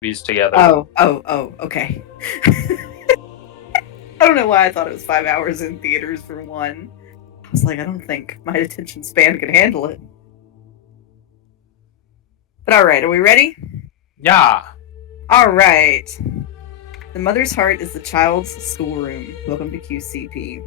these together. Oh, okay. I don't know why I thought it was 5 hours in theaters for one. I was like, I don't think my attention span could handle it. But all right, are we ready? Yeah. All right. The mother's heart is the child's schoolroom. Welcome to QCP.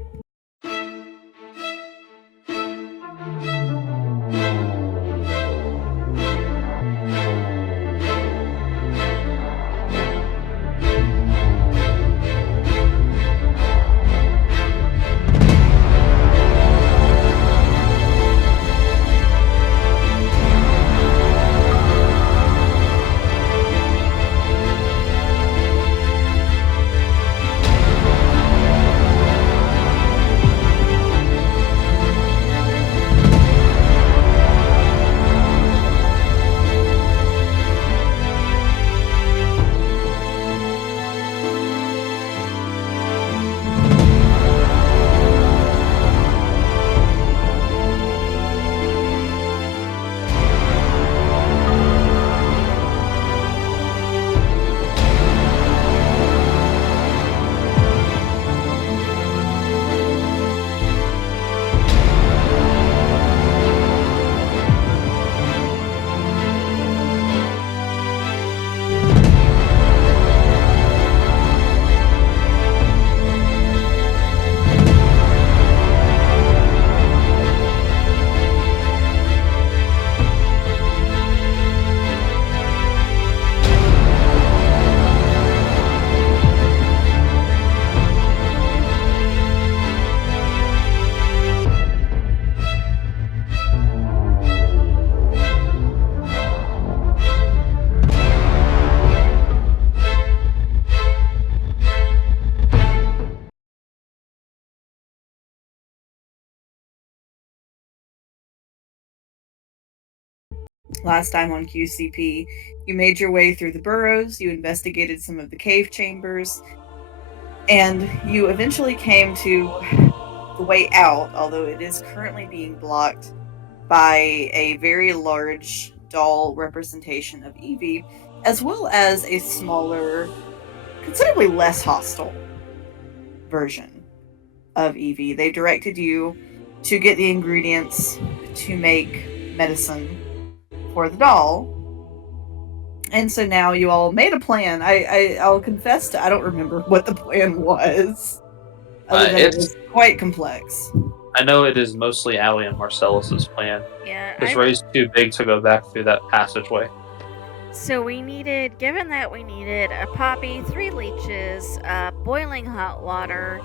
Last time on QCP, you made your way through the burrows, you investigated some of the cave chambers, and you eventually came to the way out, although it is currently being blocked by a very large doll representation of Evie, as well as a smaller, considerably less hostile version of Evie. They directed you to get the ingredients to make medicine for the doll. And so now you all made a plan. I'll confess to I don't remember what the plan was, other than it It's was quite complex. I know it is mostly Allie and Marcellus's plan. Yeah, Because Ray's too big to go back through that passageway. So we needed, given that we needed a poppy, 3 leeches, boiling hot water,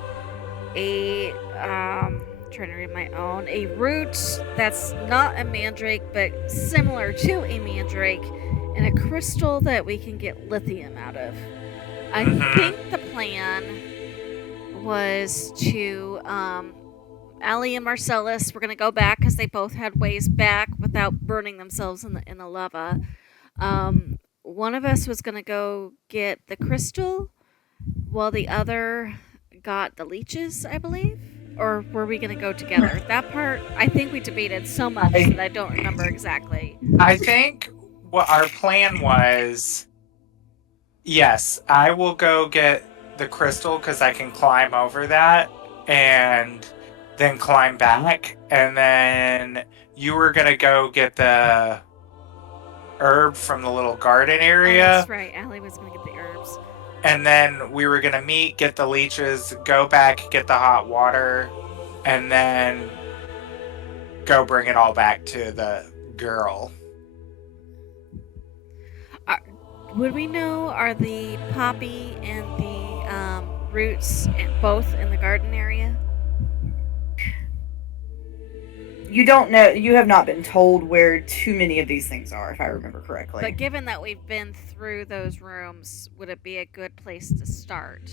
a trying to read my own, a root that's not a mandrake but similar to a mandrake, and a crystal that we can get lithium out of. I think the plan was to Allie and Marcellus were gonna go back because they both had ways back without burning themselves in the lava. One of us was gonna go get the crystal, while the other got the leeches, I believe. Or were we gonna go together? That part, I think we debated so much that I don't remember exactly. I think what our plan was, yes, I will go get the crystal because I can climb over that and then climb back. And then you were going to go get the herb from the little garden area. Oh, that's right. Allie was gonna get the herbs. And then we were going to meet, get the leeches, go back, get the hot water, and then go bring it all back to the girl. Would we know, are the poppy and the roots both in the garden area? You don't know, you have not been told where too many of these things are, if I remember correctly. But given that we've been through those rooms, would it be a good place to start?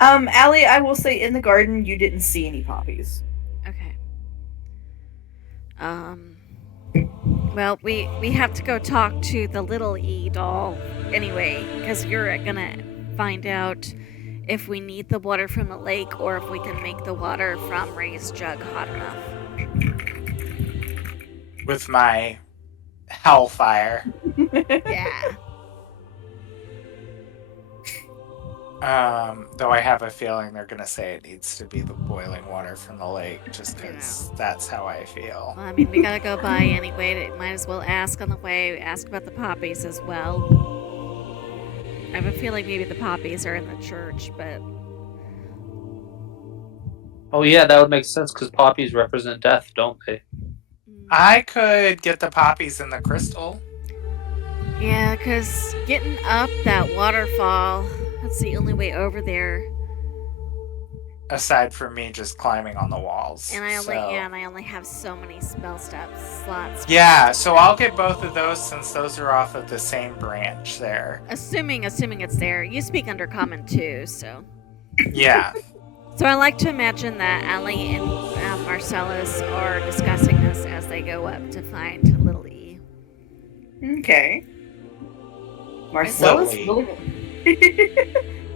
Allie, I will say in the garden you didn't see any poppies. Okay. Well, we have to go talk to the little E doll anyway, because you're gonna find out if we need the water from the lake or if we can make the water from Ray's jug hot enough. With my hellfire. Yeah. Though I have a feeling they're gonna say it needs to be the boiling water from the lake, just because that's how I feel. Well, I mean, we gotta go by anyway. Might as well ask on the way. Ask about the poppies as well. I have a feeling maybe the poppies are in the church, but Oh yeah, that would make sense because poppies represent death, don't they? I could get the poppies in the crystal. yeah, because getting up that waterfall, that's the only way over there. Aside from me just climbing on the walls. And I only so. and I only have so many spell slots. Yeah, so I'll get both of those since those are off of the same branch there. Assuming it's there. You speak under common too, so. Yeah. So I like to imagine that Allie and Marcellus are discussing this as they go up to find Little E. Okay. Marcellus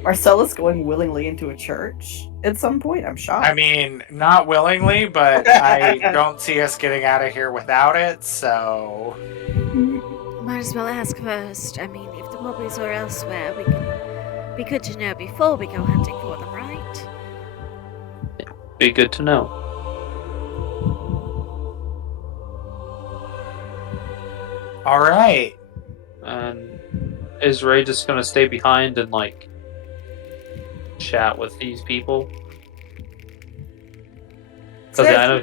Marcellus going willingly into a church at some point? I'm shocked. I mean, not willingly, but I don't see us getting out of here without it, so... Might as well ask first. I mean, if the poppies are elsewhere, we can be good to know before we go hunting for them, right? Be good to know. Alright. And is Ray just gonna stay behind and like chat with these people? Because I know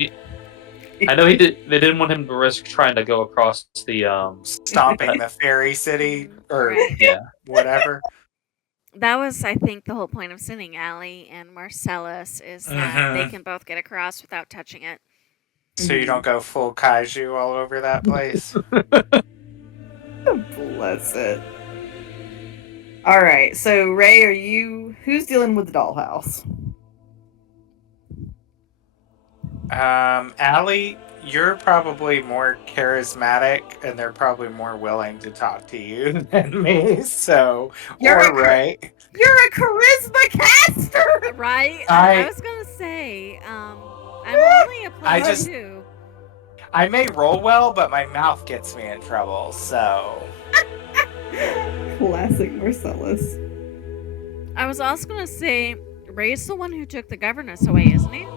he did. They didn't want him to risk trying to go across the Stomping the fairy city, or Right. Yeah. whatever. That was, I think, the whole point of sending Allie and Marcellus is that they can both get across without touching it. So you don't go full kaiju all over that place. Bless it. Alright, so Ray, who's dealing with the dollhouse? Allie, you're probably more charismatic and they're probably more willing to talk to you than me, so You're right. You're a charisma caster! Right? I was gonna say, I'm only a player too. I may roll well, but my mouth gets me in trouble, so... Classic Marcellus. I was also gonna say, Ray's the one who took the governess away, isn't he?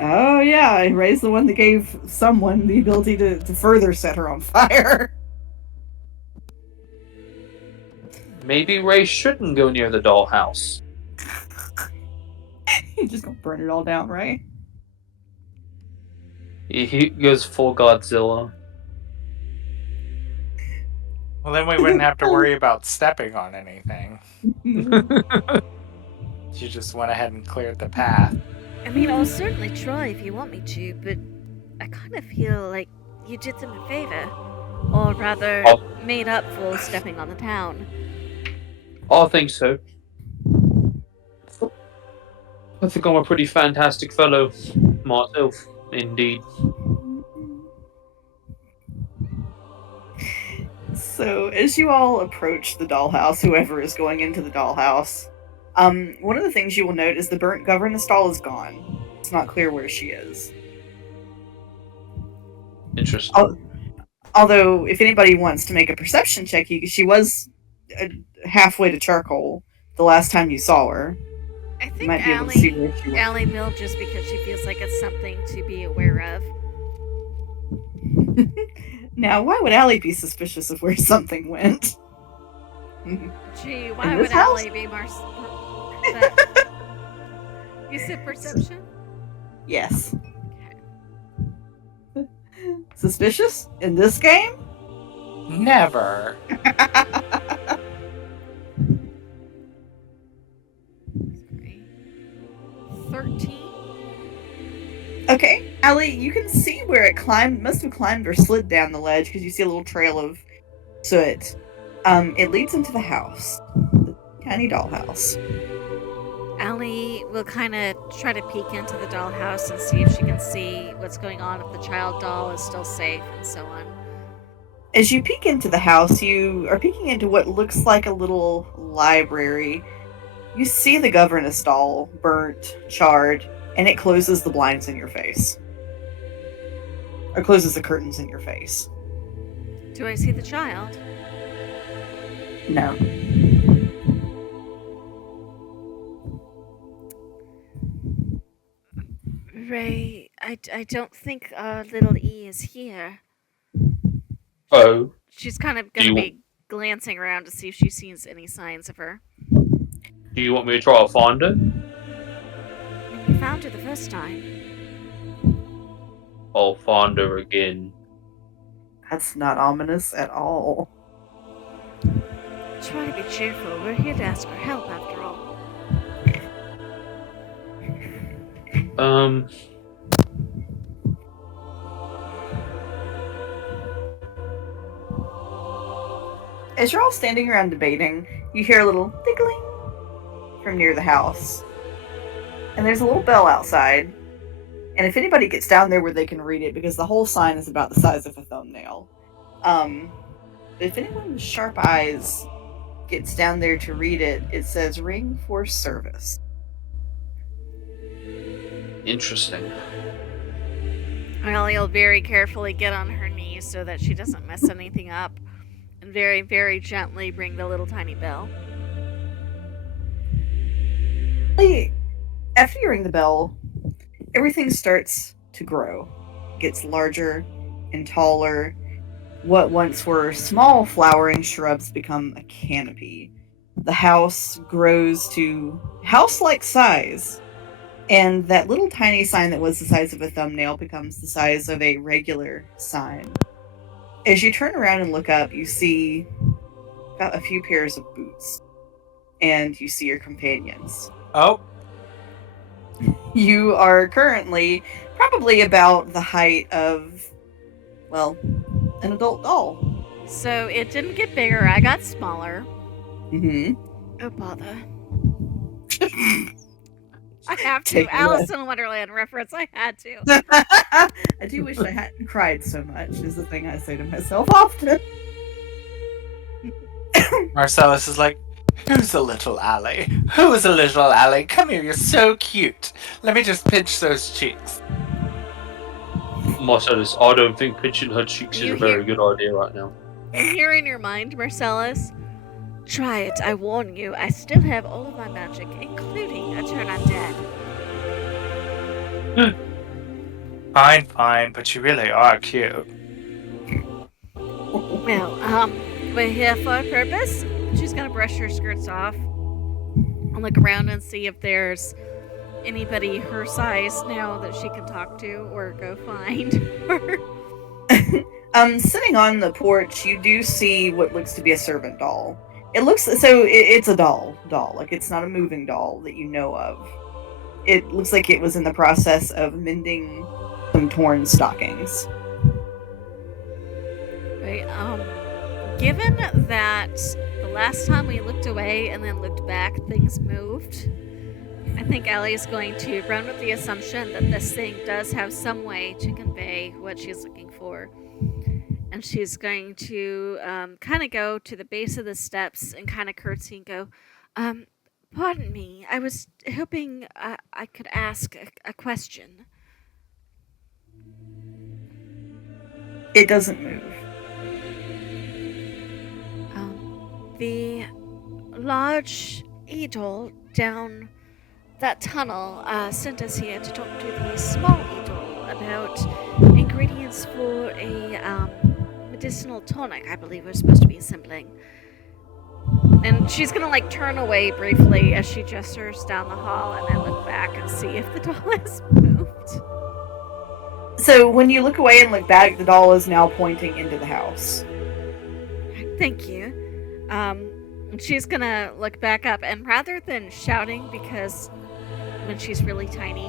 Oh yeah, Ray's the one that gave someone the ability to further set her on fire. Maybe Ray shouldn't go near the dollhouse. He's just gonna burn it all down, right? He goes full Godzilla. Well, then we wouldn't have to worry about stepping on anything. You just went ahead and cleared the path. I mean, I'll certainly try if you want me to, but I kind of feel like you did them a favor. Or rather, made up for stepping on the town. I think so. I think I'm a pretty fantastic fellow myself, indeed. So, as you all approach the dollhouse, whoever is going into the dollhouse, one of the things you will note is the burnt governess doll is gone. It's not clear where she is. Interesting. Although, if anybody wants to make a perception check, she was halfway to charcoal the last time you saw her. I think you might be able to see where she went. Allie milled just because she feels like it's something to be aware of. Now, why would Allie be suspicious of where something went? Gee, why would Allie be You said perception? Yes. Okay. Suspicious? In this game? Never. 13? Okay, Allie, you can see where it must have climbed or slid down the ledge because you see a little trail of soot. It leads into the house. The tiny dollhouse. Allie will kind of try to peek into the dollhouse and see if she can see what's going on, if the child doll is still safe, and so on. As you peek into the house, you are peeking into what looks like a little library. You see the governess doll, burnt, charred, and it closes the blinds in your face. Or closes the curtains in your face. Do I see the child? No. I don't think little E is here. Oh, She's kind of do gonna you, be glancing around to see if she sees any signs of her. do you want me to try to find her? And we found her the first time. I'll find her again. That's not ominous at all. Try to be cheerful. We're here to ask for help, after all. As you're all standing around debating, you hear a little tickling from near the house. And there's a little bell outside. And if anybody gets down there where they can read it, because the whole sign is about the size of a thumbnail. But if anyone with sharp eyes gets down there to read it, it says ring for service. Interesting. Allie will very carefully get on her knees so that she doesn't mess anything up. And very, very gently ring the little tiny bell. After you ring the bell, everything starts to grow. It gets larger and taller. What once were small flowering shrubs become a canopy. The house grows to house-like size, and that little tiny sign that was the size of a thumbnail becomes the size of a regular sign. As you turn around and look up, you see about a few pairs of boots, and you see your companions. Oh, You are currently probably about the height of, well, an adult doll. So it didn't get bigger, I got smaller. Mm-hmm. Oh, bother. I have to. Take Alice in Wonderland reference, I had to. I do wish I hadn't cried so much, is the thing I say to myself often. Marcellus is like, who's a little Allie? Who is a little Allie? Come here, you're so cute. Let me just pinch those cheeks. Marcellus, I don't think pinching her cheeks is You a very good idea right now. You hear in your mind, Marcellus? Try it, I warn you. I still have all of my magic, including a turn undead. Fine, but you really are cute. Well, we're here for a purpose. She's gonna brush her skirts off and look around and see if there's anybody her size now that she can talk to or go find. Sitting on the porch, you do see what looks to be a servant doll. It's a doll, like it's not a moving doll that you know of. It looks like it was in the process of mending some torn stockings. Right, given that the last time we looked away and then looked back, things moved, I think Allie is going to run with the assumption that this thing does have some way to convey what she's looking for. And she's going to kind of go to the base of the steps and kind of curtsy and go, pardon me, I was hoping I could ask a question. It doesn't move. The large idol down that tunnel sent us here to talk to the small idol about ingredients for a medicinal tonic, I believe we're supposed to be assembling. And she's gonna like turn away briefly as she gestures down the hall and then look back and see if the doll has moved. So when you look away and look back, the doll is now pointing into the house. Thank you. She's gonna look back up, and rather than shouting, because when she's really tiny,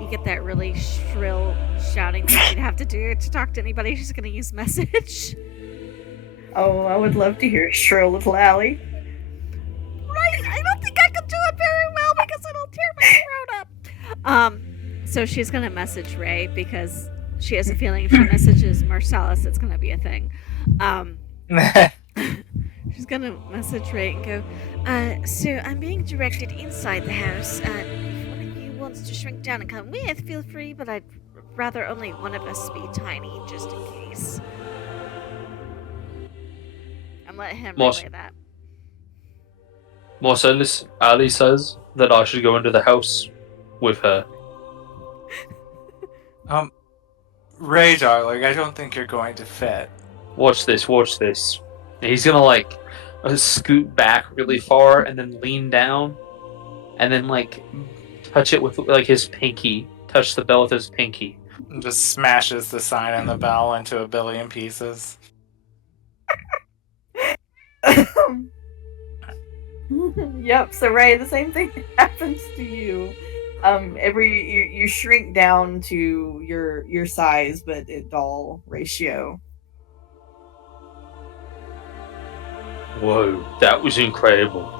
you get that really shrill shouting that you'd have to do to talk to anybody, she's gonna use message. Oh, I would love to hear shrill little Allie. Right, I don't think I could do it very well because it'll tear my throat up. So she's gonna message Ray because she has a feeling if she messages Marcellus, it's gonna be a thing. She's gonna message Ray and go, so I'm being directed inside the house. If one of you wants to shrink down and come with, feel free, but I'd rather only one of us be tiny, just in case. And let him relay that. Marcellus, Ali says that I should go into the house with her. Ray, darling, I don't think you're going to fit. Watch this, watch this. And he's gonna like scoot back really far and then lean down and then like touch it with like his pinky. Touch the bell with his pinky. And just smashes the sign and the bell into a billion pieces. Yep, so Ray, the same thing happens to you. You shrink down to your size but at doll ratio. Whoa, that was incredible.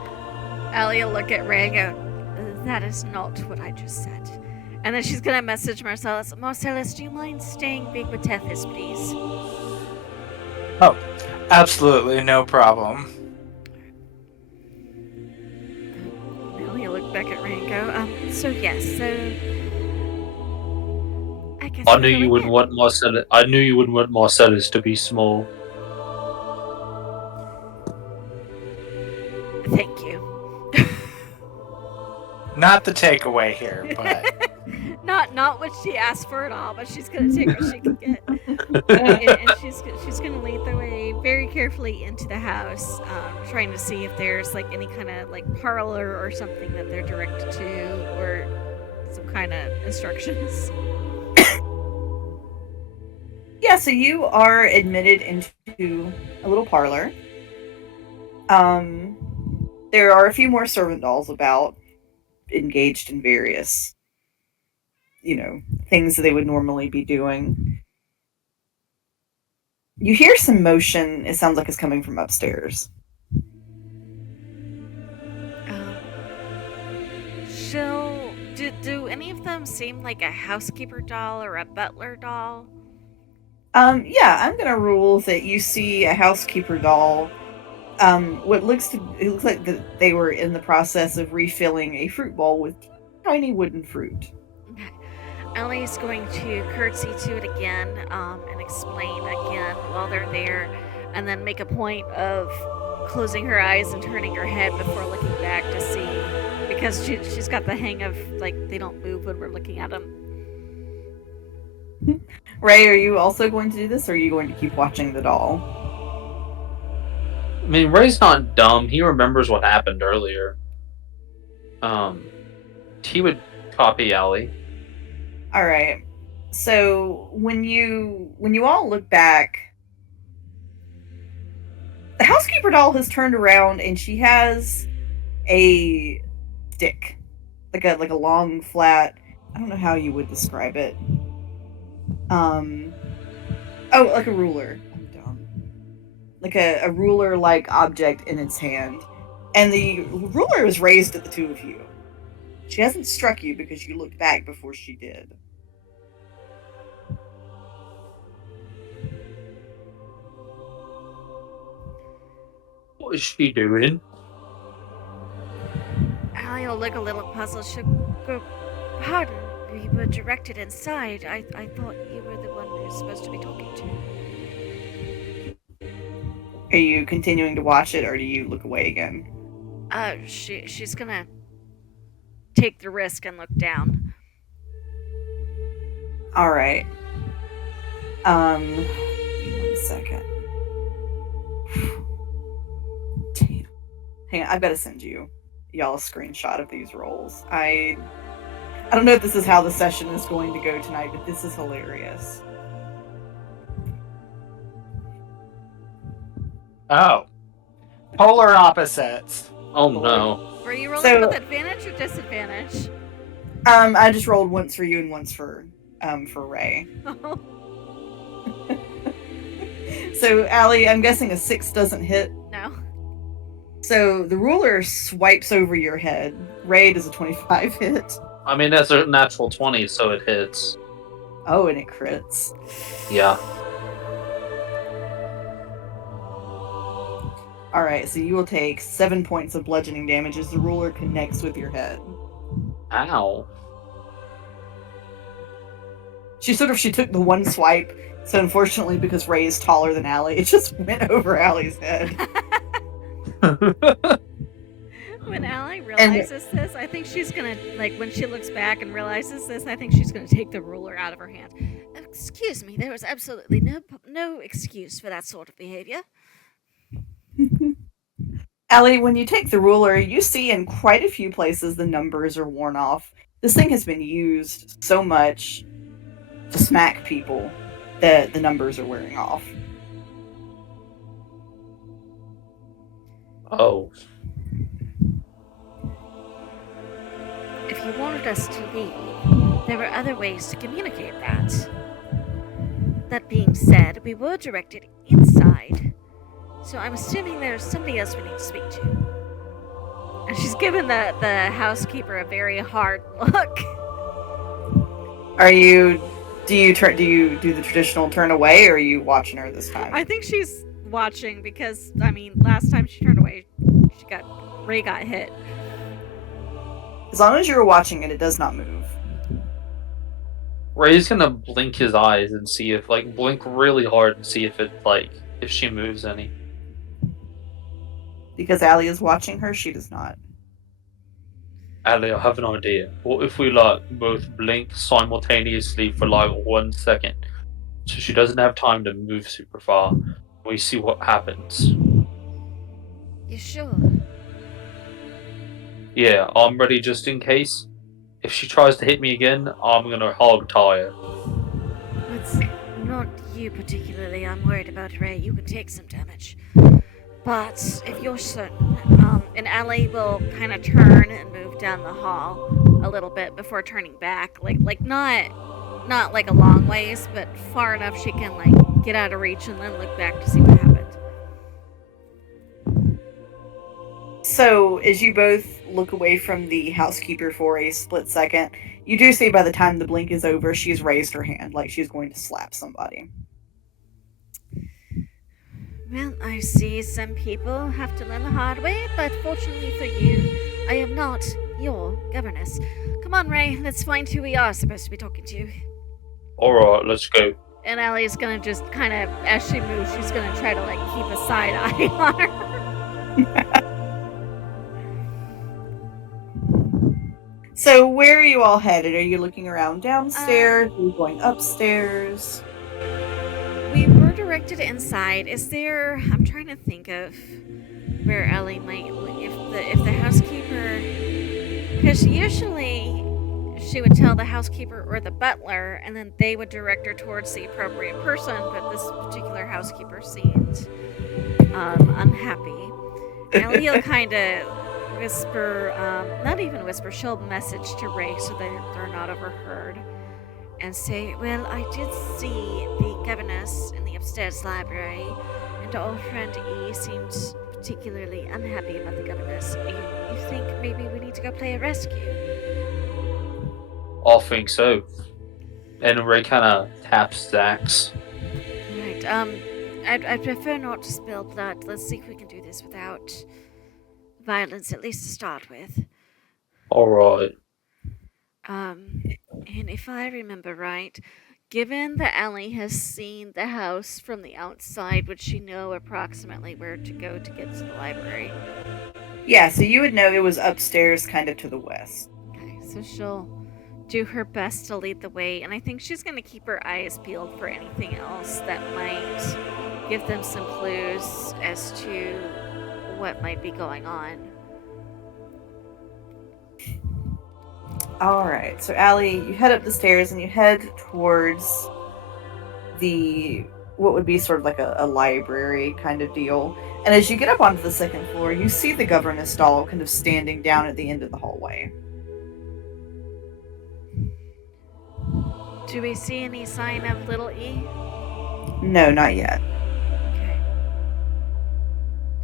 Allie will look at Ray and go, that is not what I just said. And then she's gonna message Marcellus, Marcellus, do you mind staying big with Tethys, please? Oh, absolutely, no problem. Allie will look back at Ray and go, so yes, so... I guess I knew you wouldn't want Marcellus. I knew you wouldn't want Marcellus to be small. Thank you. Not the takeaway here, but not what she asked for at all, but she's gonna take what she can get, and she's gonna lead the way very carefully into the house, trying to see if there's like any kind of like parlor or something that they're directed to, or some kind of instructions. Yeah, so you are admitted into a little parlor. There are a few more servant dolls about, engaged in various, things that they would normally be doing. You hear some motion. It sounds like it's coming from upstairs. Do any of them seem like a housekeeper doll or a butler doll? Yeah, I'm gonna rule that you see a housekeeper doll. It looks like that they were in the process of refilling a fruit bowl with tiny wooden fruit. Ellie's going to curtsy to it again, and explain again while they're there, and then make a point of closing her eyes and turning her head before looking back to see, because she's got the hang of like they don't move when we're looking at them. Ray, are you also going to do this, or are you going to keep watching the doll? I mean, Ray's not dumb. He remembers what happened earlier. He would copy Allie. All right. So when you all look back, the housekeeper doll has turned around and she has a stick, like a long flat. I don't know how you would describe it. Like a ruler. I'm dumb. Like a ruler-like object in its hand, and the ruler is raised at the two of you. She hasn't struck you because you looked back before she did. What is she doing? Allie will look a little puzzled. She'll go, pardon, we were directed inside. I thought you were the one who's supposed to be talking to. Are you continuing to watch it, or do you look away again? She's gonna take the risk and look down. All right. 1 second. Damn. Hang on, I've got to send y'all a screenshot of these rolls. I don't know if this is how the session is going to go tonight, but this is hilarious. oh, polar opposites. Oh no. Were you rolling with advantage or disadvantage? I just rolled once for you and once for Ray. So, Allie, I'm guessing a 6 doesn't hit? No. So, the ruler swipes over your head. Ray, does a 25 hit? I mean, that's a natural 20, so it hits. Oh, and it crits. Yeah. Alright, so you will take 7 points of bludgeoning damage as the ruler connects with your head. Ow. She took the one swipe, so unfortunately, because Ray is taller than Allie, it just went over Allie's head. When Ally realizes this, I think she's gonna, like, when she looks back and realizes this, I think she's gonna take the ruler out of her hand. Excuse me, there was absolutely no excuse for that sort of behavior. Allie, when you take the ruler, you see in quite a few places the numbers are worn off. This thing has been used so much to smack people that the numbers are wearing off. Oh. If you wanted us to leave, there were other ways to communicate that. That being said, we were directed inside, so I'm assuming there's somebody else we need to speak to. And she's given the housekeeper a very hard look. Do you do the traditional turn away, or are you watching her this time? I think she's watching because, I mean, last time she turned away, Ray got hit. As long as you're watching it, it does not move. Ray's gonna blink his eyes and see if, like, blink really hard and see if it, like, if she moves any. Because Allie is watching her, she does not. Ali, I have an idea. What if we, like, both blink simultaneously for, like, 1 second? So she doesn't have time to move super far. We see what happens. You sure? Yeah, I'm ready just in case. If she tries to hit me again, I'm gonna hog tie her. It's not you particularly I'm worried about, Ray. You can take some damage. But if you're certain, and Allie will kind of turn and move down the hall a little bit before turning back, like not like a long ways, but far enough she can like get out of reach and then look back to see what happened. So, as you both look away from the housekeeper for a split second, you do see by the time the blink is over, she's raised her hand like she's going to slap somebody. Well, I see some people have to learn the hard way, but fortunately for you, I am not your governess. Come on, Ray, let's find who we are supposed to be talking to. Alright, let's go. And Allie's gonna just kind of, as she moves, she's gonna try to like keep a side eye on her. So, where are you all headed? Are you looking around downstairs? Are you going upstairs? We were directed inside. Is there? I'm trying to think of where Ellie might. If the housekeeper, because usually she would tell the housekeeper or the butler, and then they would direct her towards the appropriate person. But this particular housekeeper seemed unhappy. Ellie will kind of whisper, not even whisper, she'll message to Ray so that they're not overheard, and say, well, I did see the governess in the upstairs library, and our friend E seemed particularly unhappy about the governess. You think maybe we need to go play a rescue? I think so. And Ray kind of taps Zax. Right, I'd prefer not to spill blood. Let's see if we can do this without violence, at least to start with. Alright. And if I remember right, given that Allie has seen the house from the outside, would she know approximately where to go to get to the library? Yeah, so you would know it was upstairs, kind of to the west. Okay, so she'll do her best to lead the way, and I think she's going to keep her eyes peeled for anything else that might give them some clues as to what might be going on. Alright, so Allie, you head up the stairs and you head towards what would be sort of like a library kind of deal. And as you get up onto the second floor, you see the governess doll kind of standing down at the end of the hallway. Do we see any sign of little E? No, not yet. Okay.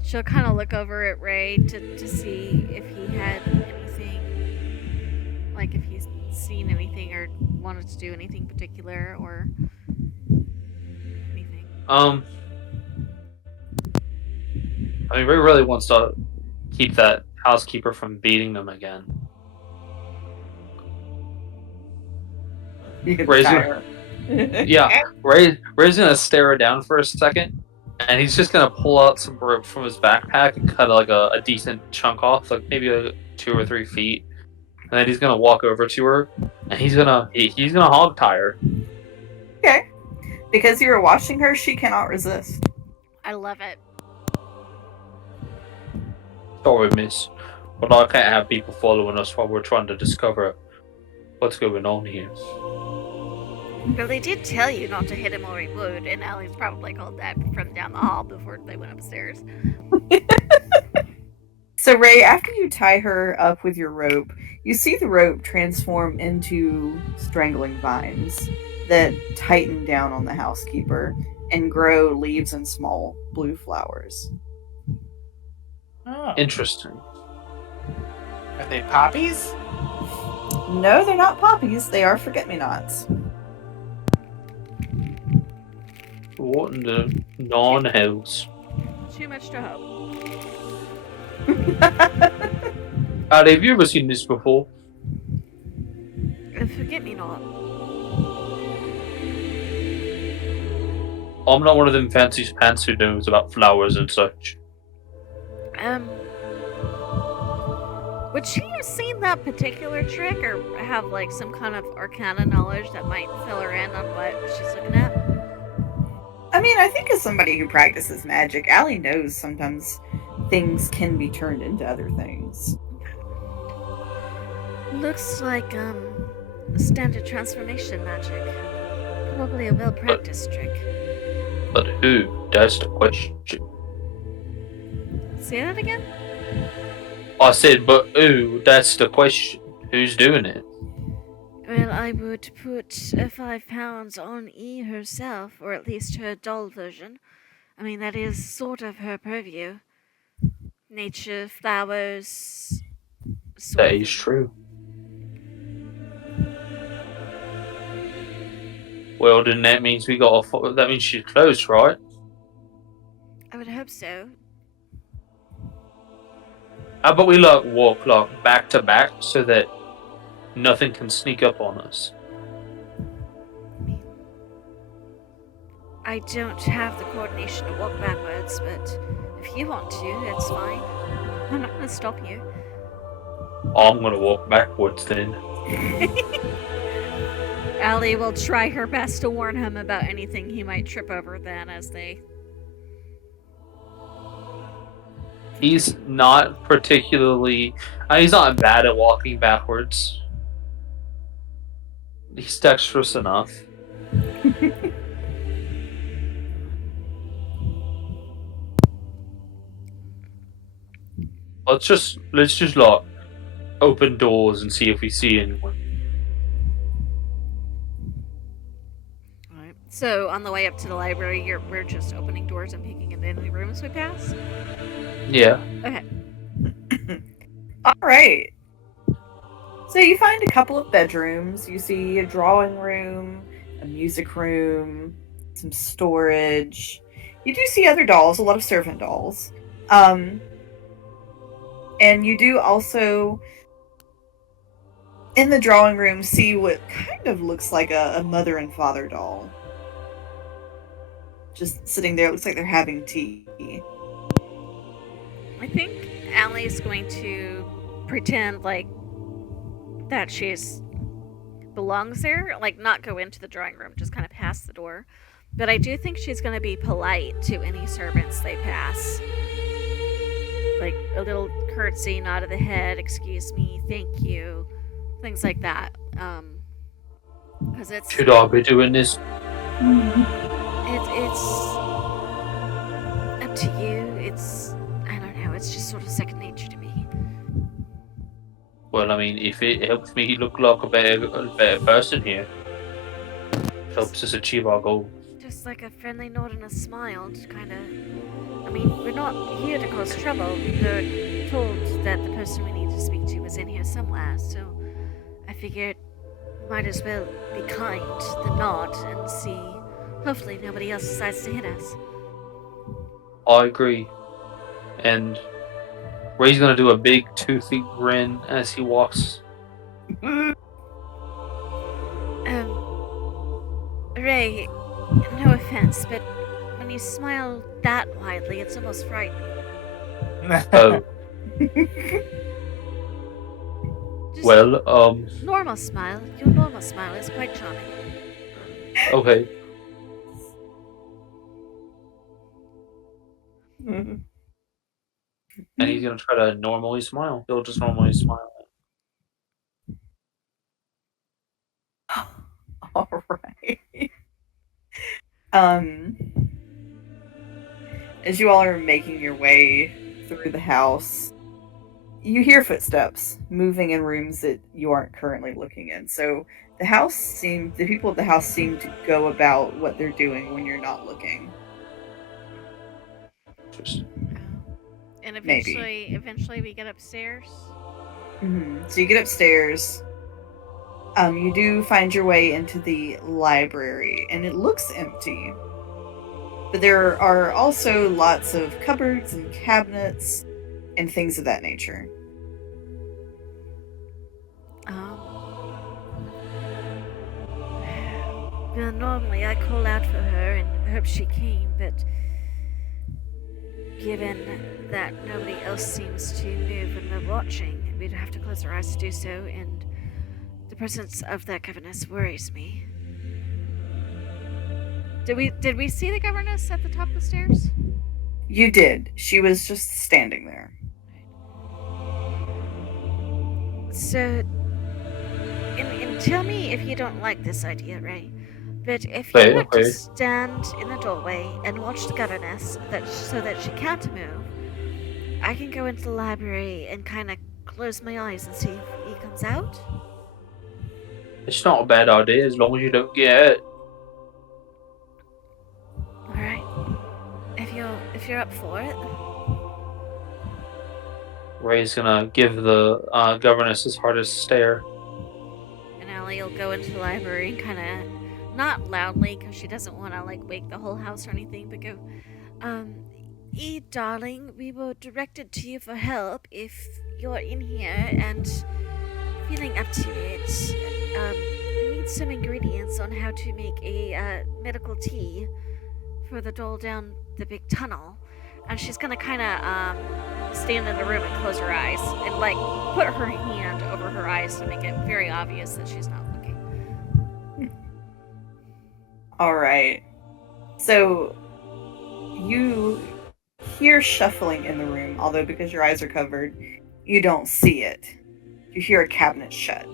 She'll kind of look over at Ray to see if he had anything, like if he's seen anything or wanted to do anything particular or anything. I mean, Ray really wants to keep that housekeeper from beating them again. You can Ray's try her. Yeah, Ray's gonna stare her down for a second, And he's just gonna pull out some rope from his backpack and cut like a decent chunk off, like maybe 2 or 3 feet. And then he's gonna walk over to her, and he's gonna hog tie her. Okay. Because you were watching her, she cannot resist. I love it. Sorry, miss, but I can't have people following us while we're trying to discover what's going on here. Well, they did tell you not to hit him or he would, and Allie's probably called that from down the hall before they went upstairs. So, Ray, after you tie her up with your rope, you see the rope transform into strangling vines that tighten down on the housekeeper and grow leaves and small blue flowers. Oh. Interesting. Are they poppies? No, they're not poppies. They are forget-me-nots. What in the non-hells? Too much to hope. Have you ever seen this before? Forget me not. I'm not one of them fancy pants who knows about flowers and such. Would she have seen that particular trick, or have like some kind of arcana knowledge that might fill her in on what she's looking at? I mean, I think as somebody who practices magic, Allie knows sometimes things can be turned into other things. Looks like standard transformation magic. Probably a well-practiced trick. But who? That's the question. Say that again? I said, but who? That's the question. Who's doing it? Well, I would put 5 pounds on E herself, or at least her doll version. I mean, that is sort of her purview. Nature, flowers. That is true. Well, then that means that means she's close, right? I would hope so. How about we walk back to back so that nothing can sneak up on us? I don't have the coordination to walk backwards, but if you want to, it's fine. I'm not going to stop you. I'm gonna walk backwards then. Allie will try her best to warn him about anything he might trip over then as they... He's not particularly... he's not bad at walking backwards. He's dexterous enough. Let's just open doors and see if we see anyone. Alright. So, on the way up to the library, we're just opening doors and peeking into any rooms we pass? Yeah. Okay. Alright. So you find a couple of bedrooms. You see a drawing room, a music room, some storage. You do see other dolls, a lot of servant dolls. And you do also, in the drawing room, see what kind of looks like a mother and father doll. Just sitting there, it looks like they're having tea. I think Allie's going to pretend like that she's belongs there, like not go into the drawing room, just kind of pass the door. But I do think she's going to be polite to any servants they pass. Like a little curtsy, nod of the head, excuse me, thank you, things like that. Because it's... Should I be doing this? It's up to you. It's, I don't know, it's just sort of second nature to me. Well, I mean, if it helps me look like a better person here, helps us achieve our goal. Just like a friendly nod and a smile, just kind of... I mean, we're not here to cause trouble. We were told that the person we need to speak to was in here somewhere, so I figured might as well be kind to the nod and see. Hopefully nobody else decides to hit us. I agree. And Ray's gonna do a big toothy grin as he walks. Ray, no offense, but when when you smile that widely, it's almost frightening. Oh, Just well, normal smile. Your normal smile is quite charming. okay. Mhm. And he's gonna try to normally smile. He'll just normally smile. All right. Um, as you all are making your way through the house, you hear footsteps moving in rooms that you aren't currently looking in. So the people at the house seem to go about what they're doing when you're not looking. Just And Maybe. eventually we get upstairs. So you get upstairs. You do find your way into the library, and it looks empty. But there are also lots of cupboards and cabinets and things of that nature. Well, normally I call out for her and hope she came, but given that nobody else seems to move when we're watching, we'd have to close our eyes to do so, and the presence of that governess worries me. Did we see the governess at the top of the stairs? You did. She was just standing there. So, and tell me if you don't like this idea, Ray. But if Okay, you were okay. to stand in the doorway and watch the governess, so that she can't move, I can go into the library and kind of close my eyes and see if he comes out. It's not a bad idea as long as you don't get it. All right. If you're up for it. Ray's gonna give the governess his hardest stare. And Allie will go into the library and kind of, not loudly, because she doesn't want to like wake the whole house or anything, but go, darling, we were directed to you for help if you're in here and feeling up to it. We need some ingredients on how to make a medical tea for the doll down the big tunnel. And she's gonna kind of stand in the room and close her eyes and like put her hand over her eyes to make it very obvious that she's not looking. All right. So you hear shuffling in the room, although because your eyes are covered, you don't see it. You hear a cabinet shut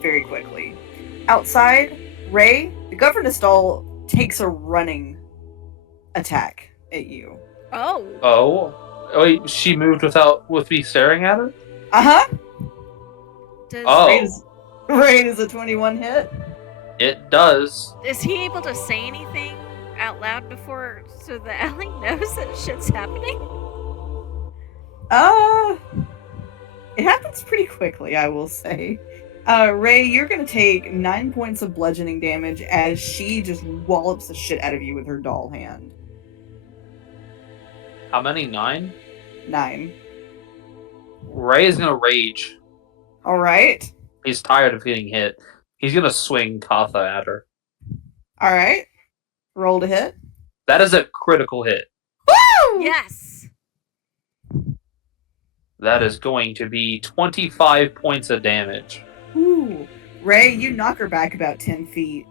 very quickly. Outside, Ray, the governess doll, takes a running attack at you. Oh. Oh, wait, she moved with me staring at her. Uh-huh. Does, Oh, Ray is a 21 hit. it does. Is he able to say anything out loud before so that Allie knows that shit's happening? It happens pretty quickly, I will say. Ray, you're gonna take 9 points of bludgeoning damage as she just wallops the shit out of you with her doll hand. How many? 9? 9. Ray is gonna rage. All right. He's tired of getting hit. He's gonna swing Katha at her. All right. Roll to hit. That is a critical hit. Woo! Yes. That is going to be 25 points of damage. Ooh. Ray, you knock her back about 10 feet,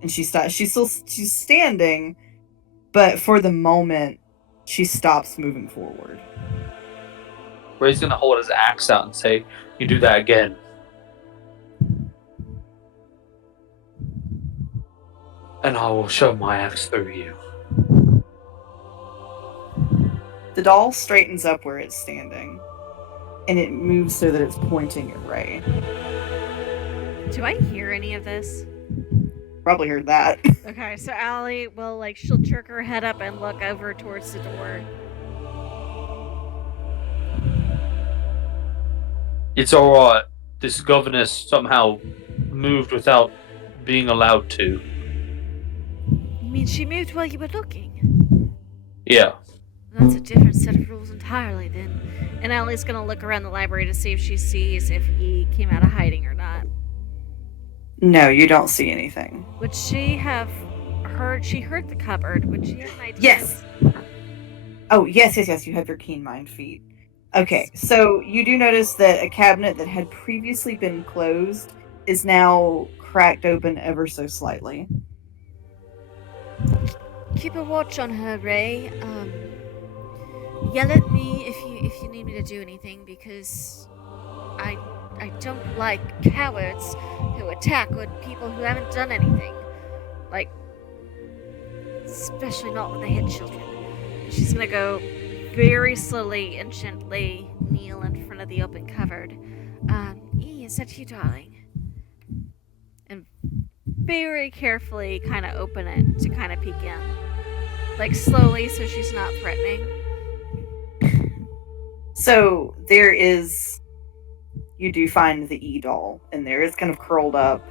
and she's standing, but for the moment, she stops moving forward. Ray's gonna hold his axe out and say, "You do that again." And I will shove my axe through you. The doll straightens up where it's standing, and it moves so that it's pointing at Ray. Do I hear any of this? Probably heard that. Okay, so Allie will she'll jerk her head up and look over towards the door. It's alright. This governess somehow moved without being allowed to. You mean she moved while you were looking? Yeah. That's a different set of rules entirely then. And Allie's gonna look around the library to see if she sees if he came out of hiding or not. No, you don't see anything. Would she have She heard the cupboard. Would she have an idea? Yes. Oh, yes. You have your keen mind feat. Okay, so you do notice that a cabinet that had previously been closed is now cracked open ever so slightly. Keep a watch on her, Ray. Yell at me if you need me to do anything, because I don't like cowards who attack on people who haven't done anything. Like, especially not when they hit children. She's gonna go very slowly and gently kneel in front of the open cupboard. Is that you, darling? And very carefully kind of open it to kind of peek in. Like, slowly, so she's not threatening. So you do find the E-doll in there. It's kind of curled up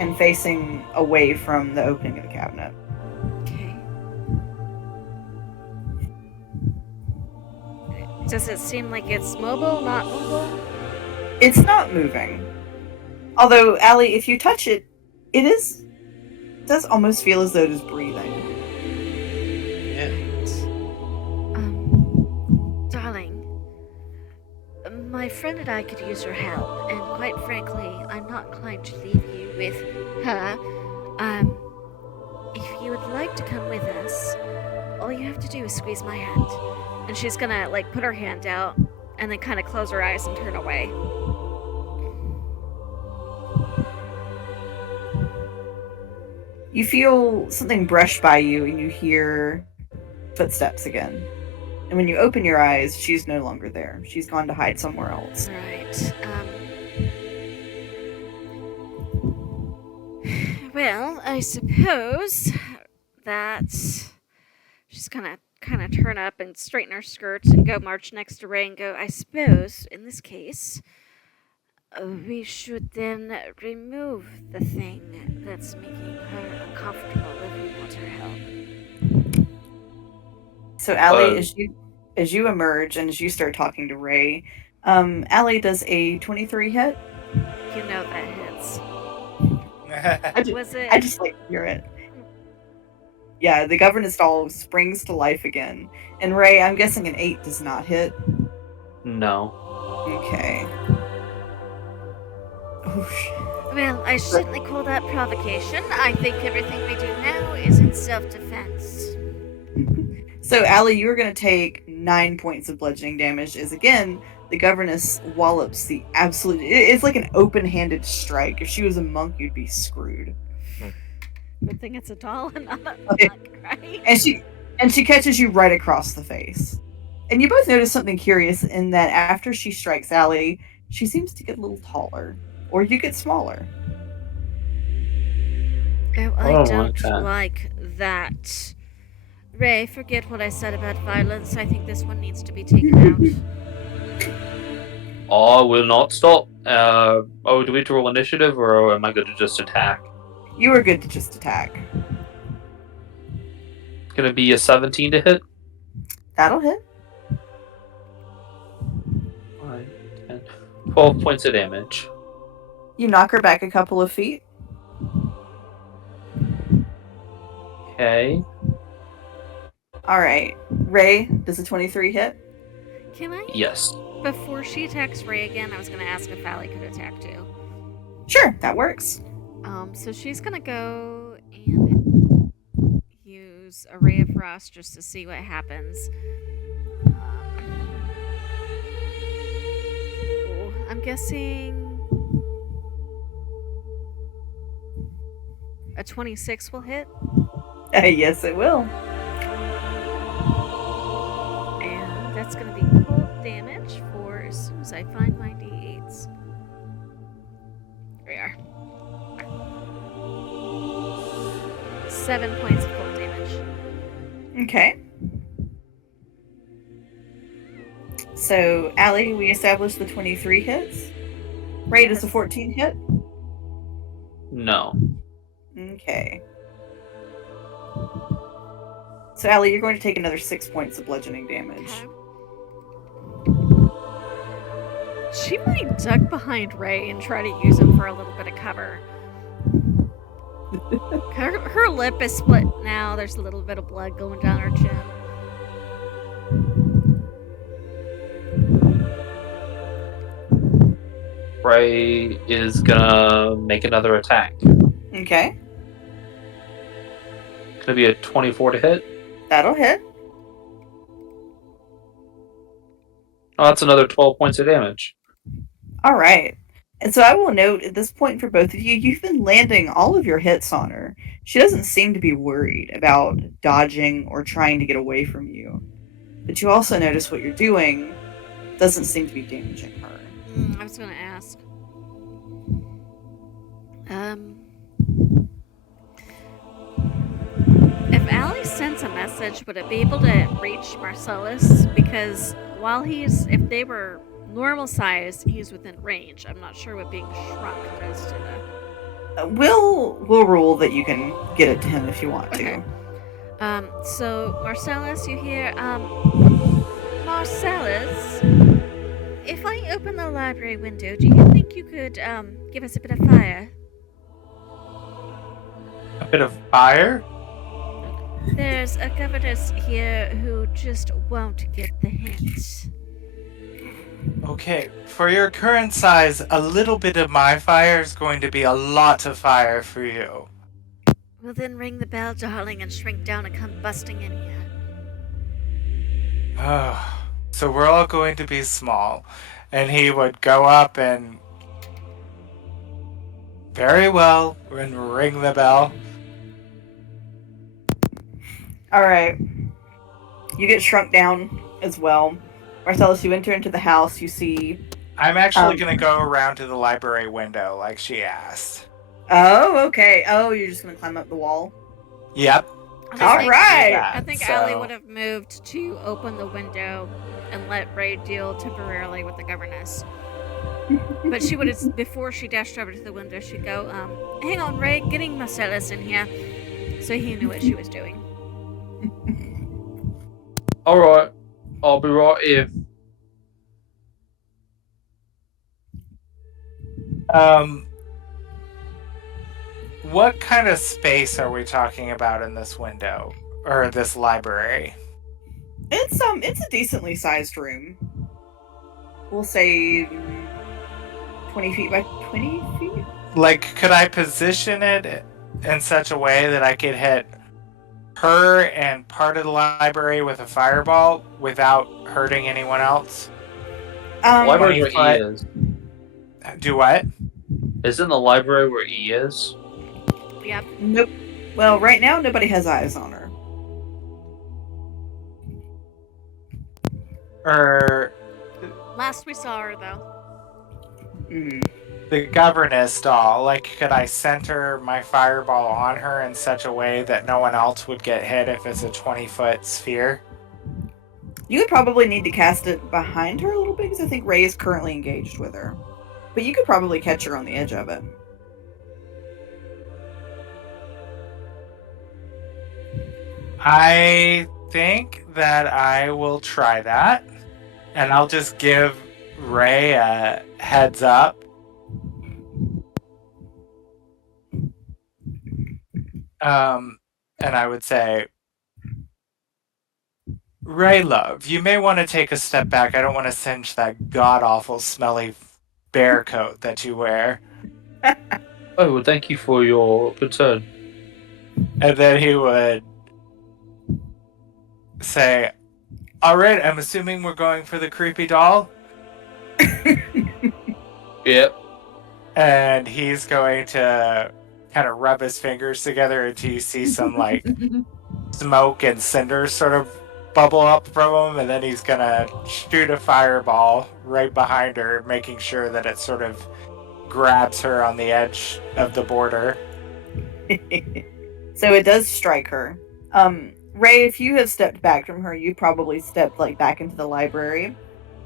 and facing away from the opening of the cabinet. Okay. Does it seem like it's mobile, not mobile? It's not moving. Although, Allie, if you touch it, it does almost feel as though it is breathing. Darling, my friend and I could use your help, and quite frankly, I'm not inclined to leave you with her. If you would like to come with us, all you have to do is squeeze my hand. And she's gonna, like, put her hand out, and then kind of close her eyes and turn away. You feel something brush by you, and you hear footsteps again. And when you open your eyes, she's no longer there. She's gone to hide somewhere else. Right. Well, I suppose that she's gonna kind of turn up and straighten her skirts and go march next to Ray and go, I suppose, in this case, we should then remove the thing that's making her uncomfortable if we want her help. So, Allie, as you emerge and as you start talking to Ray, Allie does a 23 hit. You know that hits. I just like to hear it. Yeah, the governess doll springs to life again. And Ray, I'm guessing an 8 does not hit. No. Okay. Well, I certainly call that provocation. I think everything we do now is in self-defense. So, Allie, you're going to take 9 points of bludgeoning damage as, again, the governess wallops the absolute... It's like an open-handed strike. If she was a monk, you'd be screwed. Good thing it's a doll and not a monk, right? And she catches you right across the face. And you both notice something curious in that after she strikes Allie, she seems to get a little taller. Or you get smaller. Oh, I don't like that. Ray, forget what I said about violence. I think this one needs to be taken out. I will not stop. Do we have to roll initiative, or am I good to just attack? You are good to just attack. Gonna be a 17 to hit. That'll hit. 5, 10, 12 points of damage. You knock her back a couple of feet. Okay. Alright. Ray, does a 23 hit? Can I? Yes. Before she attacks Ray again, I was going to ask if Allie could attack too. Sure, that works. So she's going to go and use a Ray of Frost just to see what happens. I'm guessing a 26 will hit. Yes, it will. And that's going to be cold damage for as soon as I find my d8s. There we are. 7 points of cold damage. Okay. So, Allie, we established the 23 hits. Ray, does the 14 hit? No. Okay. So, Allie, you're going to take another 6 points of bludgeoning damage. Okay. She might duck behind Ray and try to use him for a little bit of cover. Her lip is split now. There's a little bit of blood going down her chin. Ray is gonna make another attack. Okay, Gonna be a 24 to hit. that'll hit. Oh, that's another 12 points of damage. All right. And so I will note at this point for both of you, you've been landing all of your hits on her. She doesn't seem to be worried about dodging or trying to get away from you. But you also notice what you're doing doesn't seem to be damaging her. I was gonna ask. If Allie sends a message, would it be able to reach Marcellus? Because if they were normal size, he's within range. I'm not sure what being shrunk does to the. We'll rule that you can get it to him if you want to. Okay. So Marcellus, you hear, Marcellus, if I open the library window, do you think you could, give us a bit of fire? A bit of fire? There's a governess here who just won't get the hint. Okay, for your current size, a little bit of my fire is going to be a lot of fire for you. Well then ring the bell, darling, and shrink down and come busting in here. Oh, so we're all going to be small. And he would go up and... Very well, and ring the bell. All right. You get shrunk down as well. Marcellus, you enter into the house. You see. I'm actually going to go around to the library window like she asked. Oh, okay. Oh, you're just going to climb up the wall? Yep. All right. I think Allie would have moved to open the window and let Ray deal temporarily with the governess. But she would have, before she dashed over to the window, she'd go, hang on, Ray, getting Marcellus in here. So he knew what she was doing. Alright, I'll be right here. What kind of space are we talking about in this window? Or this library? It's a decently sized room. We'll say 20 feet by 20 feet? Like, could I position it in such a way that I could hit her and part of the library with a fireball without hurting anyone else? Library where E is. Do what? Isn't the library where E is? Yep. Nope. Well, right now, nobody has eyes on her. Last we saw her, though. The governess doll, like, could I center my fireball on her in such a way that no one else would get hit if it's a 20-foot sphere? You would probably need to cast it behind her a little bit, because I think Ray is currently engaged with her. But you could probably catch her on the edge of it. I think that I will try that. And I'll just give Ray a heads up. And I would say, Ray, love, you may want to take a step back. I don't want to singe that god-awful smelly bear coat that you wear. Oh, well, thank you for your concern. And then he would say, all right, I'm assuming we're going for the creepy doll? Yep. And he's going to kind of rub his fingers together until you see some, like, smoke and cinders sort of bubble up from him, and then he's going to shoot a fireball right behind her, making sure that it sort of grabs her on the edge of the border. So it does strike her. Ray, if you have stepped back from her, you probably stepped like back into the library.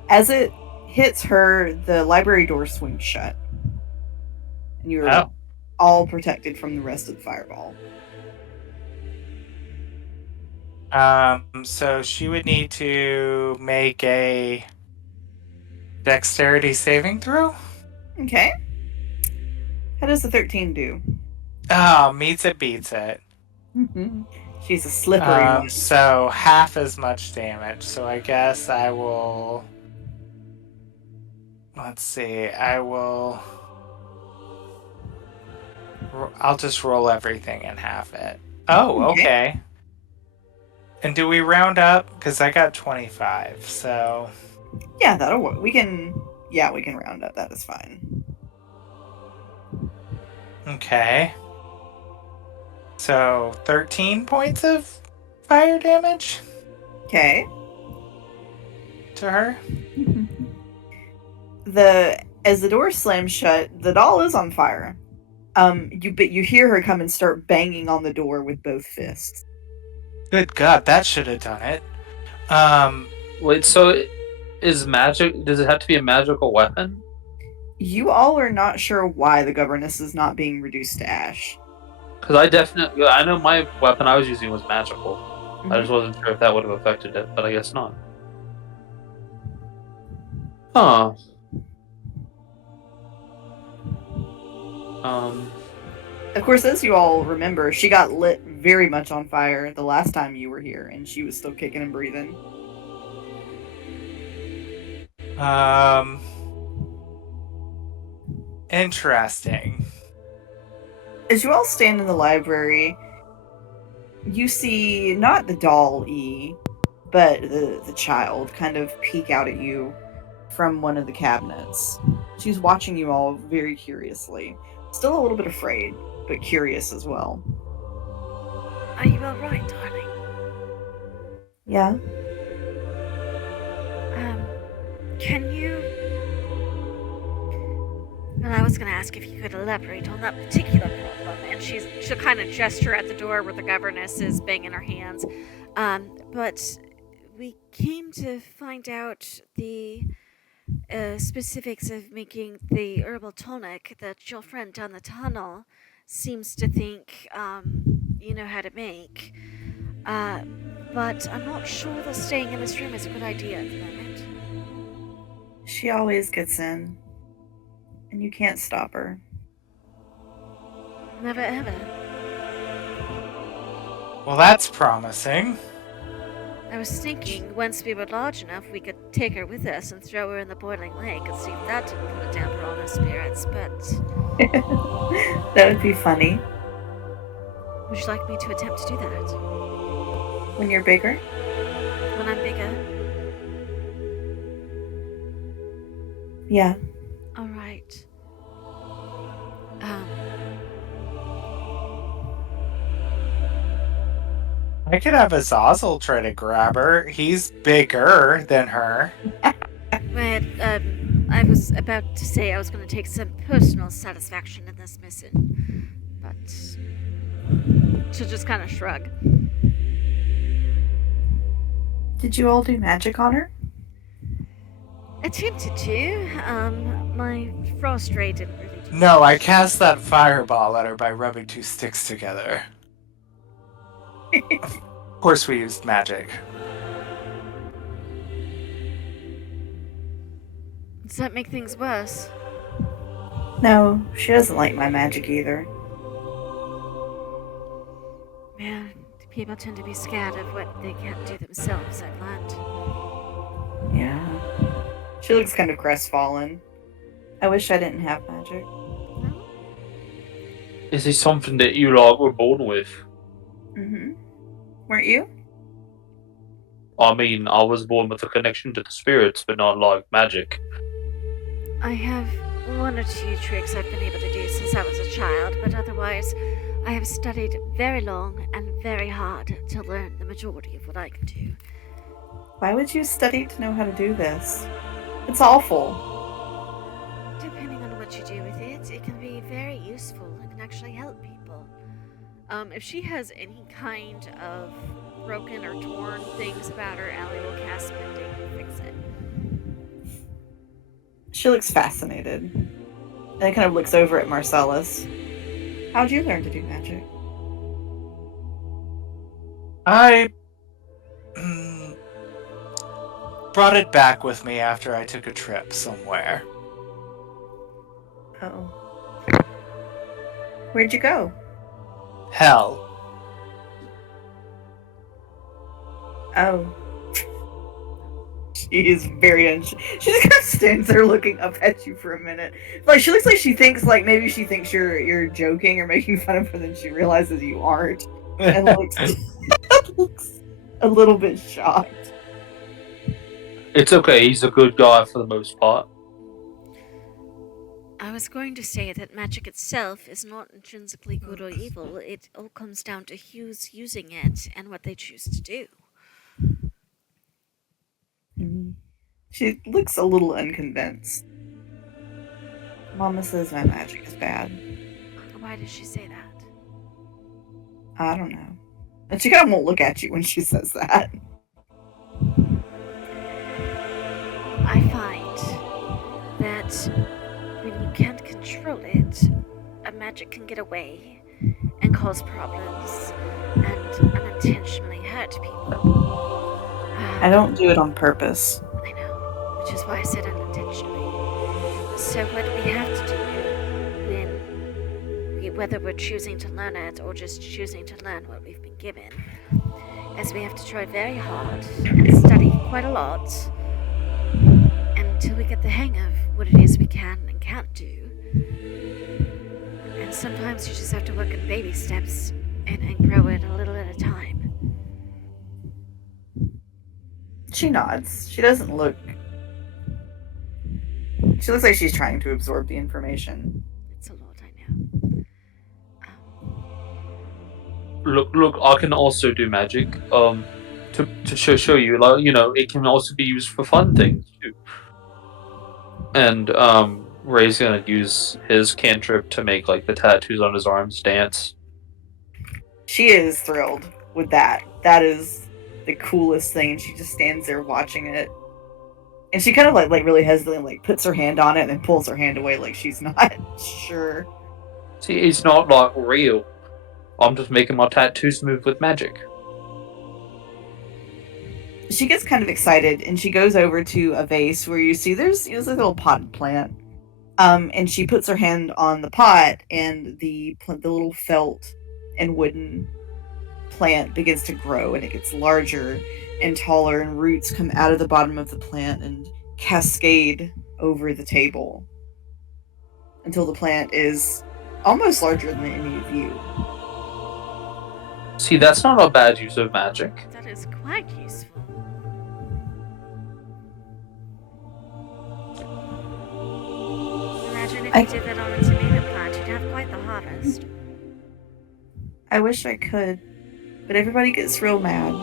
As it hits her, the library door swings shut. And you're all protected from the rest of the fireball. So she would need to make a dexterity saving throw. Okay. How does the 13 do? Oh, meets it, beats it. She's a slippery one. So half as much damage. So I guess I will. Let's see. I'll just roll everything and half it. Oh, okay. And do we round up? Because I got 25, so. Yeah, that'll work. We can round up. That is fine. Okay. So 13 points of fire damage Okay. to her. As the door slams shut, the doll is on fire. You hear her come and start banging on the door with both fists. Good God, that should have done it. Wait, so is magic? Does it have to be a magical weapon? You all are not sure why the governess is not being reduced to ash. Because I know my weapon I was using was magical. I just wasn't sure if that would have affected it, but I guess not. Huh. Of course, as you all remember, she got lit very much on fire the last time you were here, and she was still kicking and breathing. Interesting. As you all stand in the library, you see not the doll E, but the child kind of peek out at you from one of the cabinets. She's watching you all very curiously. Still a little bit afraid, but curious as well. Are you all right, darling? Yeah? Can you... Well, I was going to ask if you could elaborate on that particular problem, and she'll kind of gesture at the door where the governess is banging her hands. But we came to find out the specifics of making the herbal tonic that your friend down the tunnel seems to think you know how to make. But I'm not sure that staying in this room is a good idea at the moment. She always gets in, and you can't stop her. Never ever. Well, that's promising. I was thinking once we were large enough, we could take her with us and throw her in the boiling lake and see if that didn't put a damper on her spirits, but... That would be funny. Would you like me to attempt to do that? When you're bigger? When I'm bigger? Yeah. Alright. I could have Azazel try to grab her. He's bigger than her. Well, I was about to say I was going to take some personal satisfaction in this mission, but she'll just kind of shrug. Did you all do magic on her? Attempted to. My frost ray didn't really do No, I much. cast that fireball at her by rubbing two sticks together. Of course we used magic. Does that make things worse? No, she doesn't like my magic either. Yeah, people tend to be scared of what they can't do themselves, I've learned. Yeah. She looks kind of crestfallen. I wish I didn't have magic. No? Is it something that you like were born with? Mm-hmm. Weren't you? I mean, I was born with a connection to the spirits, but not like magic. I have one or two tricks I've been able to do since I was a child, but otherwise, I have studied very long and very hard to learn the majority of what I can do. Why would you study to know how to do this? It's awful. Depending on what you do with it, it can be very useful and can actually help people. If she has any kind of broken or torn things about her, Allie will cast Mending and fix it. She looks fascinated. And kind of looks over at Marcellus. How'd you learn to do magic? I brought it back with me after I took a trip somewhere. Oh. Where'd you go? hell. Oh. She is very she just kind of stands there looking up at you for a minute. Like she looks like she thinks like maybe she thinks you're joking or making fun of her, then she realizes you aren't. And looks a little bit shocked. It's okay, he's a good guy for the most part. I was going to say that magic itself is not intrinsically good or evil. It all comes down to who's using it and what they choose to do. She looks a little unconvinced. Mama says my magic is bad. Why did she say that? I don't know. And she kind of won't look at you when she says that. I find that when you can't control it, a magic can get away and cause problems and unintentionally hurt people. I don't do it on purpose. I know, which is why I said unintentionally. So what we have to do whether we're choosing to learn it or just choosing to learn what we've been given, is we have to try very hard and study quite a lot until we get the hang of what it is we can and can't do. And sometimes you just have to work in baby steps and grow it a little at a time. She nods. She doesn't look... She looks like she's trying to absorb the information. It's a lot, I know. Look, I can also do magic. To show you, like, you know, it can also be used for fun things too. And Ray's gonna use his cantrip to make like the tattoos on his arms dance. She is thrilled with that. That is the coolest thing. And she just stands there watching it. And she kind of like really hesitantly like puts her hand on it and then pulls her hand away like she's not sure. See, it's not like real. I'm just making my tattoos move with magic. She gets kind of excited and she goes over to a vase where you see there's a little potted plant. And she puts her hand on the pot and the little felt and wooden plant begins to grow and it gets larger and taller and roots come out of the bottom of the plant and cascade over the table until the plant is almost larger than any of you. See, that's not a bad use of magic. That is quite useful. Imagine if you did that on a tomato plant, you'd have quite the harvest. I wish I could, but everybody gets real mad.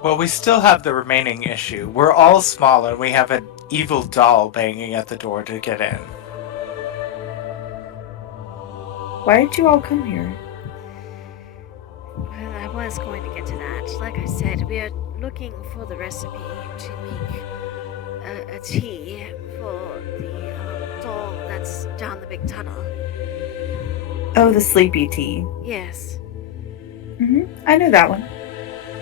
Well, we still have the remaining issue. We're all small and we have an evil doll banging at the door to get in. Why did you all come here? Well, I was going to get to that. Like I said, we are looking for the recipe to make a tea for the doll that's down the big tunnel. Oh, the sleepy tea. Yes. I know that one.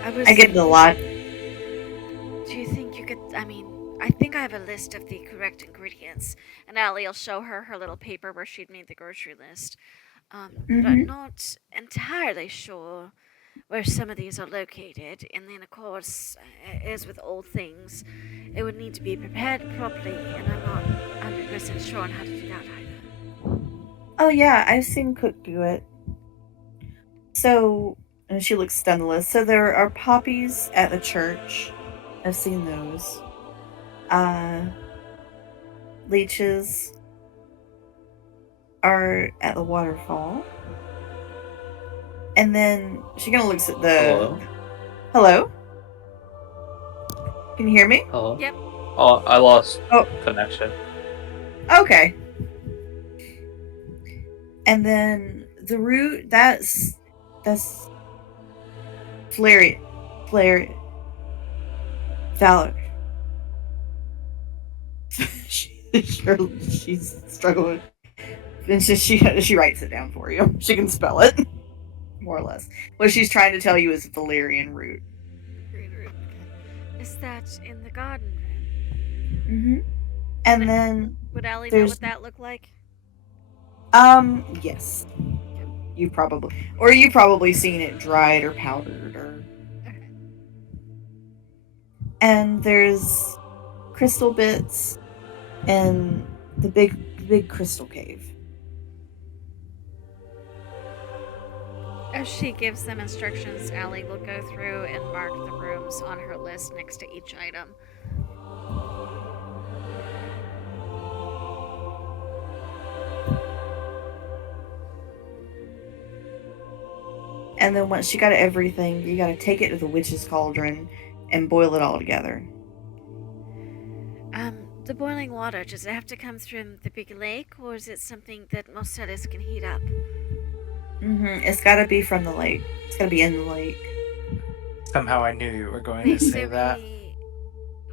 I get it a lot. Do you think you could, I think I have a list of the correct ingredients, and Allie will show her her little paper where she'd made the grocery list. But I'm not entirely sure where some of these are located, and then of course, as with all things, it would need to be prepared properly, and I'm not 100% sure on how to do that either. Oh yeah, I've seen Cook do it. So, and she looks down the list. So there are poppies at the church. I've seen those. Leeches are at the waterfall. And then she kind of looks at the... Hello? Can you hear me? Hello? Yep. Oh, I lost connection. Okay. And then the root, that's Valor. She's struggling. And she writes it down for you. She can spell it, more or less. What she's trying to tell you is Valerian root. Green root. Okay. Is that in the garden room? Mm-hmm. And then Would Allie know there's what that looked like? yes. You've probably seen it dried or powdered or. Okay. And there's crystal bits in the big crystal cave. As she gives them instructions, Allie will go through and mark the rooms on her list next to each item. And then once you got everything, you got to take it to the witch's cauldron and boil it all together. The boiling water, does it have to come from the big lake, or is it something that most cities can heat up? It's got to be from the lake. It's got to be in the lake. Somehow I knew you were going to say so that.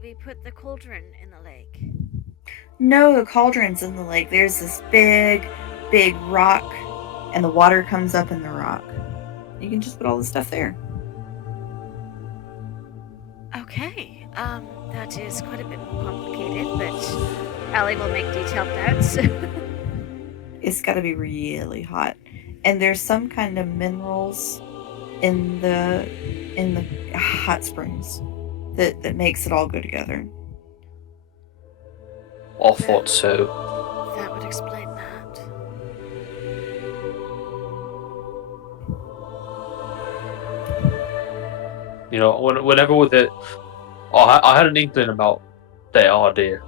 we put the cauldron in the lake. No, the cauldron's in the lake. There's this big rock, and the water comes up in the rock. You can just put all the stuff there. Okay, that is quite a bit more complicated, but Allie will make detailed notes. It's got to be really hot. And there's some kind of minerals in the hot springs that makes it all go together. I thought so. That would explain that. You know, whenever with it, I had an inkling about that idea.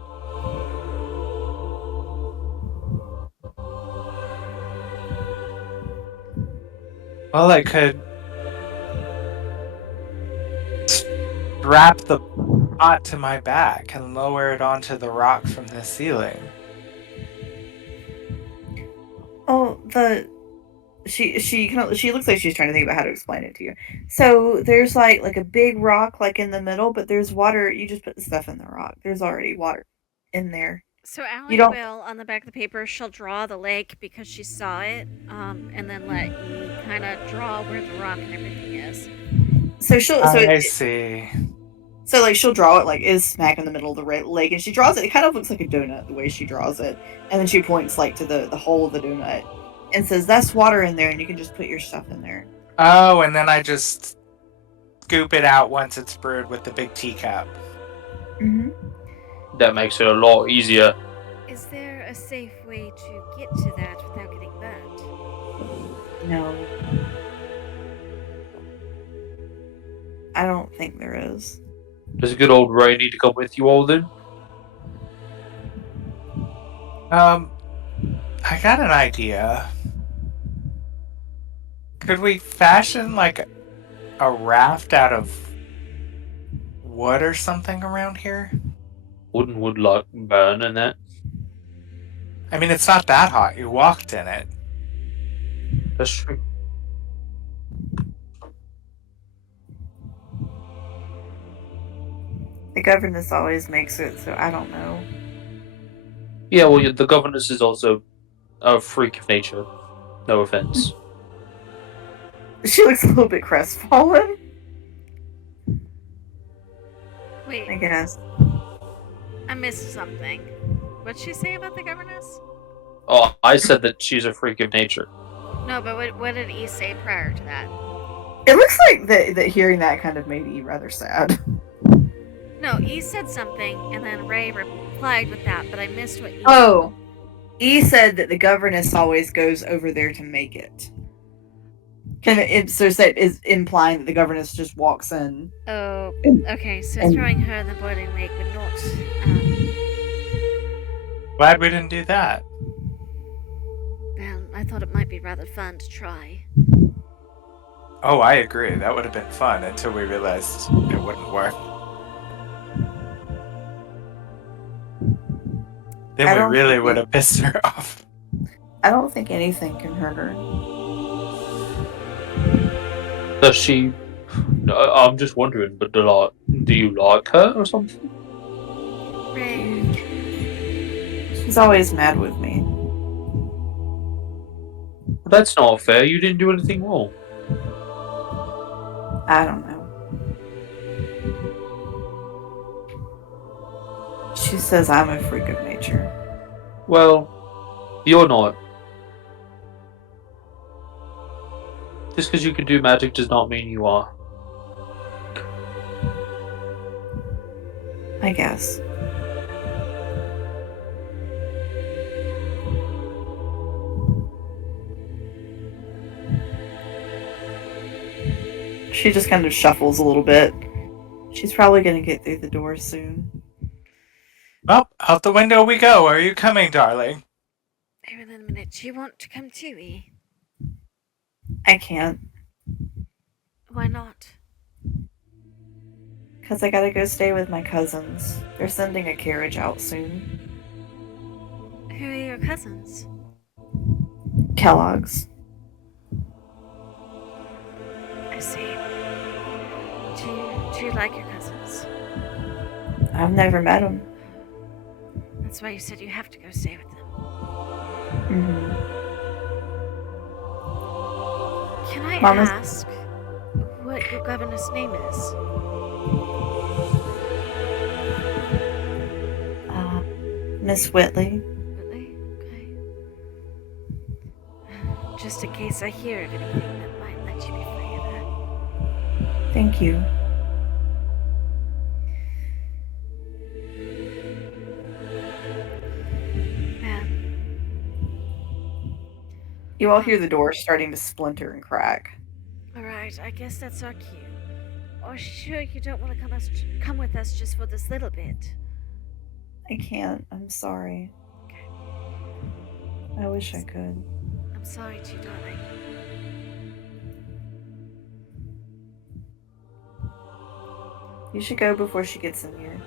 Well, I could strap the pot to my back and lower it onto the rock from the ceiling. Oh, she looks like she's trying to think about how to explain it to you. So there's like a big rock like in the middle, but there's water. You just put the stuff in the rock. There's already water in there. So Allie You don't- will, on the back of the paper, she'll draw the lake because she saw it, and then let you kind of draw where the rock and everything is. So I see. So like she'll draw it like is smack in the middle of the lake, and she draws it. It kind of looks like a donut the way she draws it, and then she points like to the hole of the donut, and says, "That's water in there, and you can just put your stuff in there." Oh, and then I just scoop it out once it's brewed with the big teacup. Mm-hmm. That makes it a lot easier. Is there a safe way to get to that without getting burnt? No, I don't think there is. Does good old Ray need to come with you all then? I got an idea. Could we fashion like a raft out of wood or something around here? Wouldn't wood like burn and that? I mean, it's not that hot. You walked in it. That's true. The governess always makes it, so I don't know. Yeah, well, the governess is also a freak of nature. No offense. She looks a little bit crestfallen, Wait, I guess. I missed something. What'd she say about the governess? Oh, I said that she's a freak of nature. No, but what did E say prior to that? It looks like that hearing that kind of made E rather sad. No, E said something, and then Ray replied with that, but I missed what E Oh, E said that the governess always goes over there to make it. So that is implying that the governess just walks in. Oh, okay, so and- throwing her in the boiling lake would not... Glad we didn't do that. well, I thought it might be rather fun to try. Oh, I agree. That would have been fun until we realized it wouldn't work. I Then don't we really think would have pissed her off. I don't think anything can hurt her. Does she? I'm just wondering, but do you like her or something? Ray, She's always mad with me. That's not fair. You didn't do anything wrong. I don't know. She says I'm a freak of nature. Well, you're not. Just because you can do magic does not mean you are. I guess. She just kind of shuffles a little bit. She's probably going to get through the door soon. Well, out the window we go. Are you coming, darling? Wait a minute. Do you want to come too, E? I can't. Why not? Because I gotta go stay with my cousins. They're sending a carriage out soon. Who are your cousins? Kellogg's. I see. Do you like your cousins? I've never met them. That's why you said you have to go stay with them. Mm-hmm. Can I Mama's- ask what your governess' name is? Miss Whitley. Really? Okay. Just in case I hear of anything that might let you be free of her. Thank you. Well, You all hear the door starting to splinter and crack. alright, I guess that's our cue. Or sure you don't want to come with us just for this little bit. I can't. I'm sorry. Okay. I wish I could. I'm sorry too, darling. You should go before she gets in here.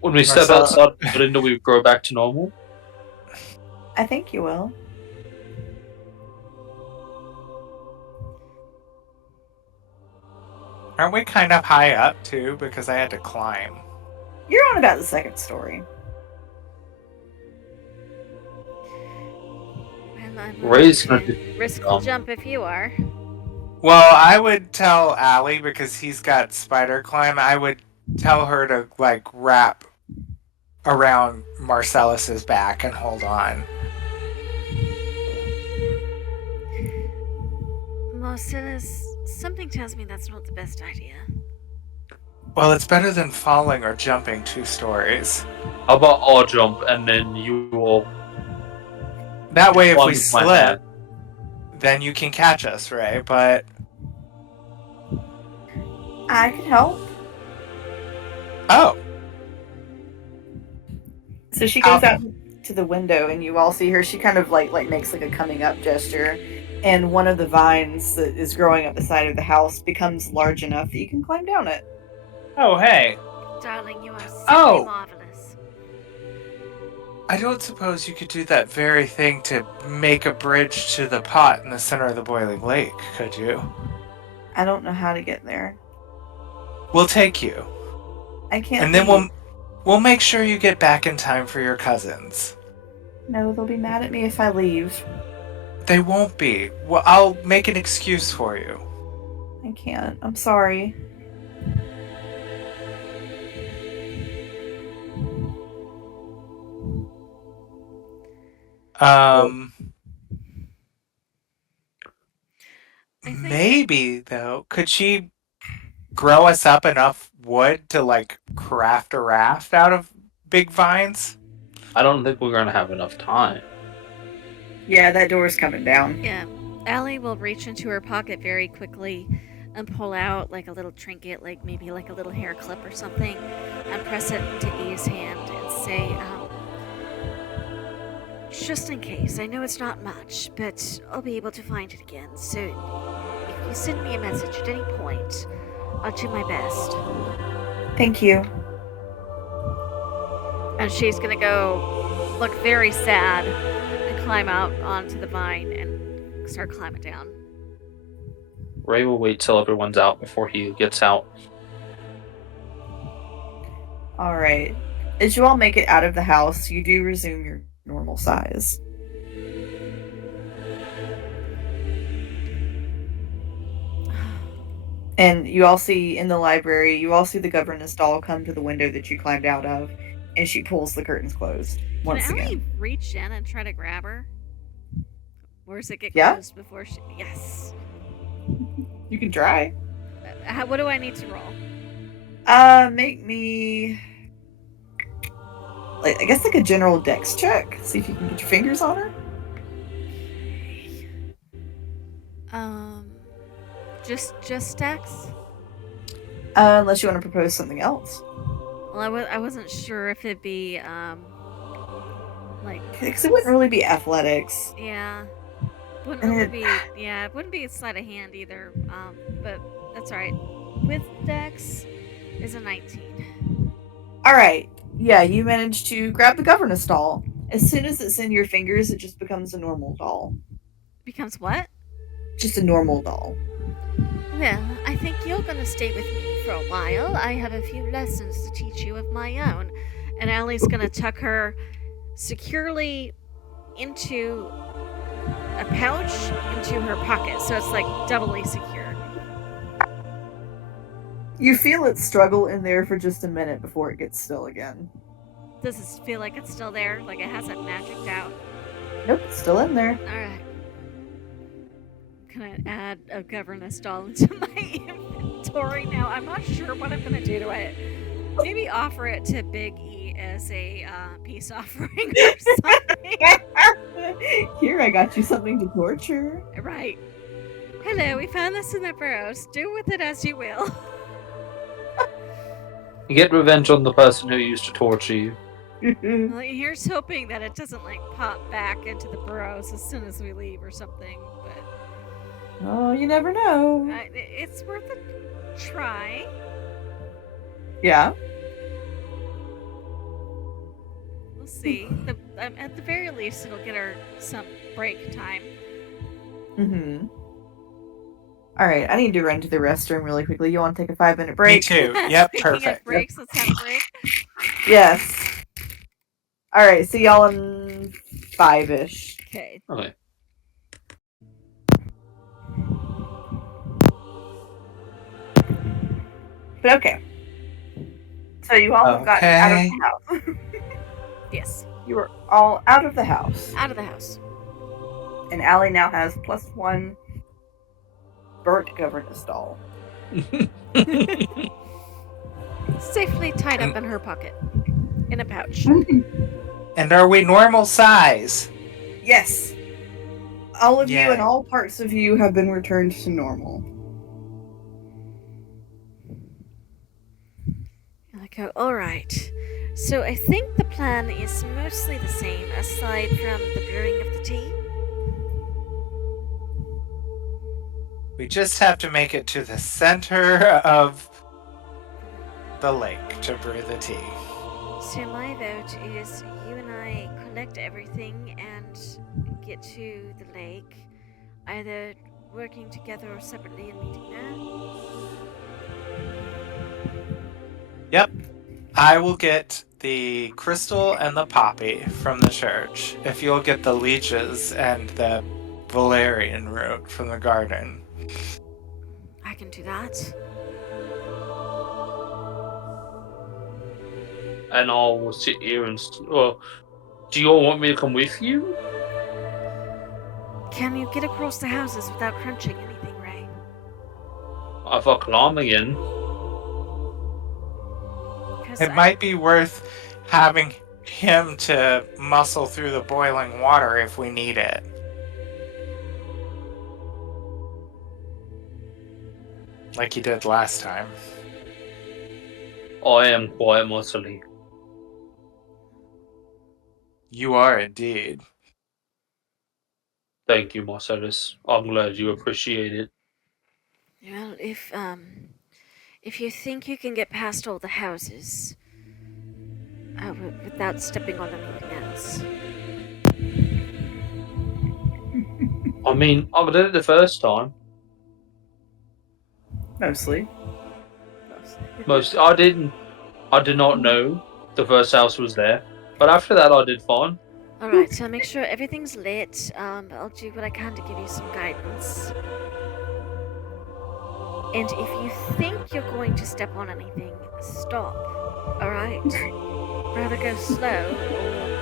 When we step Marcella- outside the building, do we grow back to normal? I think you will. Aren't we kind of high up, too? Because I had to climb. You're on about the second story. Well, I'm Ray's willing gonna to do- risk the jump if you are. Well, I would tell Allie, because he's got spider climb, I would tell her to, like, wrap around Marcellus's back and hold on. Marcellus, something tells me that's not the best idea. Well, it's better than falling or jumping 2 stories. How about I'll jump and then you will That way, if climb we with my slip, hand? then you can catch us, Ray. But, I could help. oh, So she goes out to the window, and you all see her. She kind of like makes like a coming up gesture, and one of the vines that is growing up the side of the house becomes large enough that you can climb down it. oh, hey. Darling, you are simply Oh. marvelous. I don't suppose you could do that very thing to make a bridge to the pot in the center of the boiling lake, could you? I don't know how to get there. We'll take you. I can't. And then leave. we'll make sure you get back in time for your cousins. No, they'll be mad at me if I leave. They won't be. Well, I'll make an excuse for you. I can't. I'm sorry. I think- Maybe though, could she grow us up enough wood to like craft a raft out of big vines? I don't think we're gonna have enough time. Yeah, that door's coming down. Yeah. Allie will reach into her pocket very quickly and pull out like a little trinket, like maybe like a little hair clip or something, and press it into E's hand and say, just in case, I know it's not much, but I'll be able to find it again, so if you send me a message at any point, I'll do my best. Thank you. And she's gonna go look very sad and climb out onto the vine and start climbing down. Ray will wait till everyone's out before he gets out. All right. As you all make it out of the house, you do resume your normal size. And you all see in the library, you all see the governess doll come to the window that you climbed out of, and she pulls the curtains closed once Can Allie again. reach in and try to grab her? Or does it get Yeah. closed before she... Yes. You can try. What do I need to roll? Make me, like, I guess like a general dex check. See if you can get your fingers on her. Just Dex? Unless you want to propose something else. Well, I wasn't sure if it'd be, like... Because it wouldn't really be athletics. Yeah. Wouldn't And really it- be... Yeah, it wouldn't be a sleight of hand either, but that's alright. With Dex is a 19. Alright. Yeah, you managed to grab the governess doll. As soon as it's in your fingers, it just becomes a normal doll. Becomes what? Just a normal doll. Well, I think you're gonna stay with me for a while. I have a few lessons to teach you of my own. And Allie's gonna tuck her securely into a pouch into her pocket, so it's like doubly secure. You feel it struggle in there for just a minute before it gets still again. Does it feel like it's still there? Like it hasn't magicked out? Nope, it's still in there. Alright. Can I add a governess doll into my inventory now? I'm not sure what I'm gonna do to it. Maybe offer it to Big E as a peace offering or something. Here, I got you something to torture. Right. Hello, we found this in the burrows. Do with it as you will. You get revenge on the person who used to torture you. Well, here's hoping that it doesn't like pop back into the burrows as soon as we leave or something. But Oh, you never know. it's worth a try. Yeah. We'll see. At the very least, it'll get her some break time. Mm-hmm. All right, I need to run to the restroom really quickly. You want to take a 5-minute break? Me too. Yep, Speaking perfect. of breaks, let's have a break. Yes. All right, see y'all in 5-ish. Okay. Okay. But okay. So you all have gotten out of Okay. the house. Yes. You are all out of the house. Out of the house. And Allie now has +1 burnt governess doll. Safely tied up in her pocket. In a pouch. And are we normal size? Yes. All of you Yay. and all parts of you have been returned to normal. I go, alright. So I think the plan is mostly the same, aside from the brewing of the tea. We just have to make it to the center of the lake to brew the tea. So my vote is you and I collect everything and get to the lake, either working together or separately and meeting there. Yep. I will get the crystal and the poppy from the church. If you'll get the leeches and the valerian root from the garden. I can do that. And I'll sit here and. Do you all want me to come with you? Can you get across the houses without crunching anything, Ray? If I climb again. 'Cause It might be worth having him to muscle through the boiling water if we need it. Like he did last time. I am quite muscly. You are indeed. Thank you, Marcellus. I'm glad you appreciate it. Well, if you think you can get past all the houses, without stepping on anything else. I mean, I did it the first time. Mostly. I did not know the first house was there. But after that, I did fine. Alright, so make sure everything's lit. I'll do what I can to give you some guidance. And if you think you're going to step on anything, stop. Alright? Rather go slow,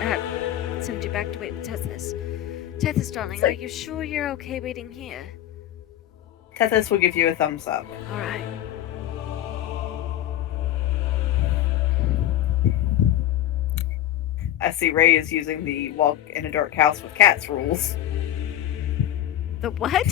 or send you back to wait with Tethys. Tethys, darling, are you sure you're okay waiting here? Tethys will give you a thumbs up. Alright. I see Ray is using the walk in a dark house with cats rules. The what?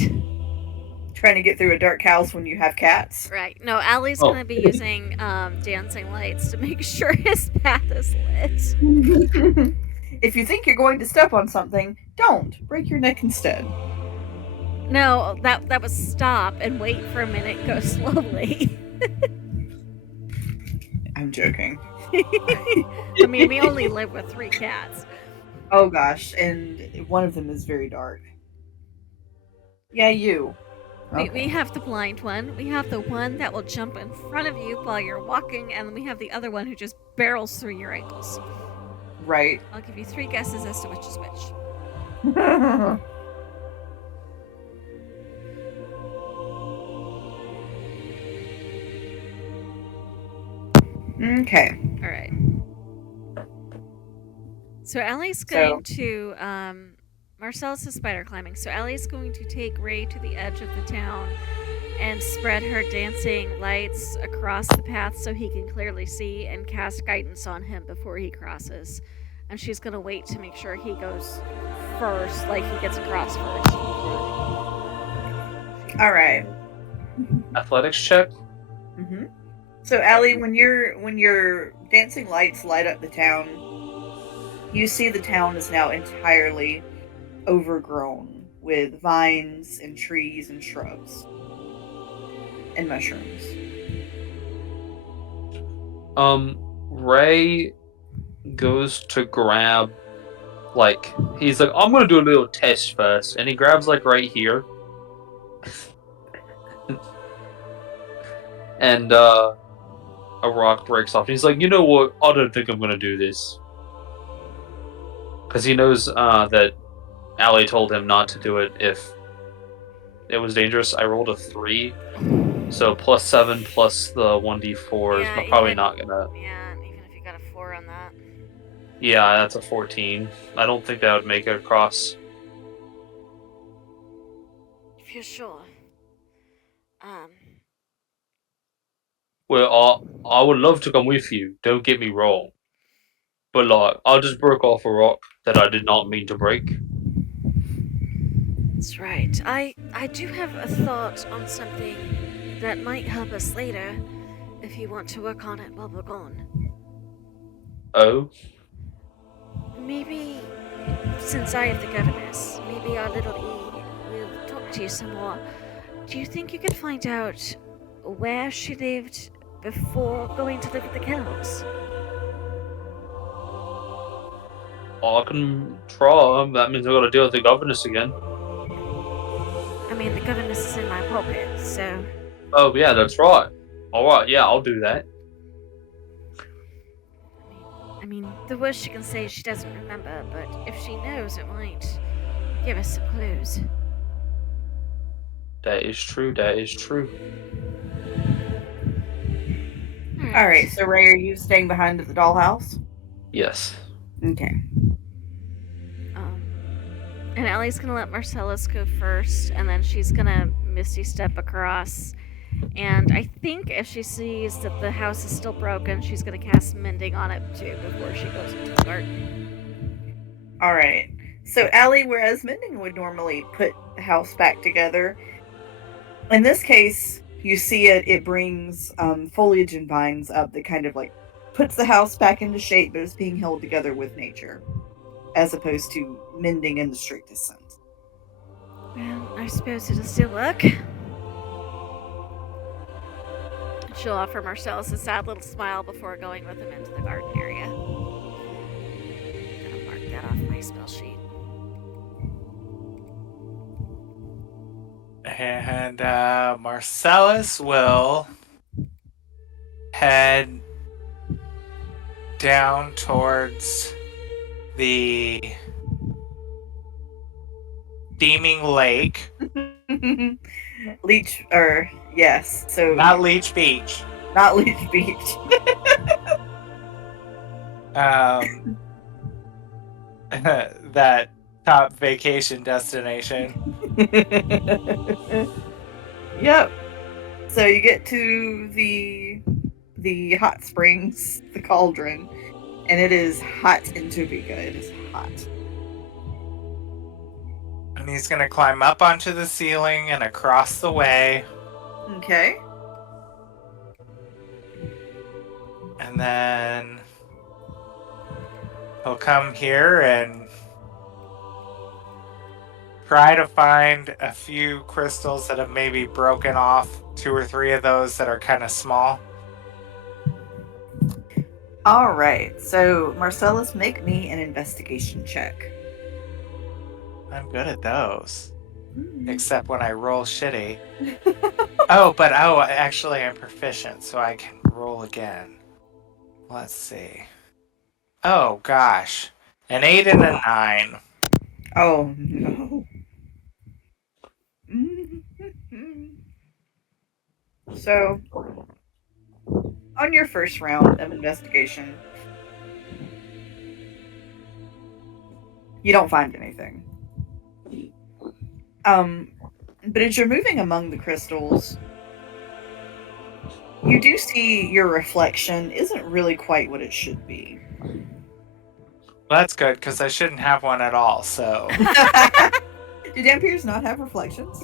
Trying to get through a dark house when you have cats. Right. No, Allie's Oh. gonna be using dancing lights to make sure his path is lit. If you think you're going to step on something, don't. Break your neck instead. No, that was stop and wait for a minute, go slowly. I'm joking. I mean, we only live with 3 cats. Oh gosh, and one of them is very dark. Yeah, you. We have the blind one, we have the one that will jump in front of you while you're walking, and then we have the other one who just barrels through your ankles. Right. I'll give you 3 guesses as to which is which. Okay. Alright. So Allie's going to, Marcellus is spider climbing, so Allie's going to take Ray to the edge of the town and spread her dancing lights across the path so he can clearly see and cast guidance on him before he crosses. And she's going to wait to make sure he goes first, like he gets across first. Alright. Athletics check. Mm-hmm. So Allie, when your dancing lights light up the town, you see the town is now entirely overgrown with vines and trees and shrubs and mushrooms. Ray goes to grab, like, he's like, I'm gonna do a little test first, and he grabs, like, right here. And, a rock breaks off. He's like, you know what? I don't think I'm gonna do this. Because he knows, that Allie told him not to do it if it was dangerous. I rolled a 3. So +7 plus the 1d4 Yeah, is probably even- not gonna... Yeah, even if you got a 4 on that. Yeah, that's a 14. I don't think that would make it across. If you're sure. Well, I would love to come with you. Don't get me wrong. But, like, I just broke off a rock that I did not mean to break. That's right. I do have a thought on something that might help us later, if you want to work on it while we're gone. Oh? Maybe, since I have the governess, maybe our little E will talk to you some more. Do you think you could find out where she lived before going to live with the Celts? I can try. That means I gotta deal with the governess again. I mean, the governess is in my pocket, so... Oh, yeah, that's right. Alright, yeah, I'll do that. I mean, the worst she can say is she doesn't remember, but if she knows, it might give us some clues. That is true, that is true. Alright, so Ray, are you staying behind at the dollhouse? Yes. Okay. And Allie's gonna let Marcellus go first, and then she's gonna Misty step across. And I think if she sees that the house is still broken, she's gonna cast Mending on it too before she goes into the garden. Alright. So Allie, whereas Mending would normally put the house back together, in this case, you see it brings foliage and vines up that kind of like puts the house back into shape, but it's being held together with nature, as opposed to mending in the strictest sense. Well, I suppose it'll still work. She'll offer Marcellus a sad little smile before going with him into the garden area. Gonna mark that off my spell sheet. And Marcellus will head down towards the steaming lake Leech, or yes, so Not Leech Beach. not Leech Beach. That top vacation destination. Yep. So you get to the hot springs, the cauldron, and it is hot in Topeka. It is hot. And he's gonna climb up onto the ceiling and across the way. Okay. And then he'll come here and try to find a few crystals that have maybe broken off, 2 or 3 of those that are kind of small. All right. So Marcellus, make me an investigation check. I'm good at those. Except when I roll shitty. Actually I'm proficient, so I can roll again. Let's see. Oh gosh. An 8 and a 9. Oh no. So, on your first round of investigation, you don't find anything. But as you're moving among the crystals, you do see your reflection isn't really quite what it should be. Well, that's good, because I shouldn't have one at all, so... Do vampires not have reflections?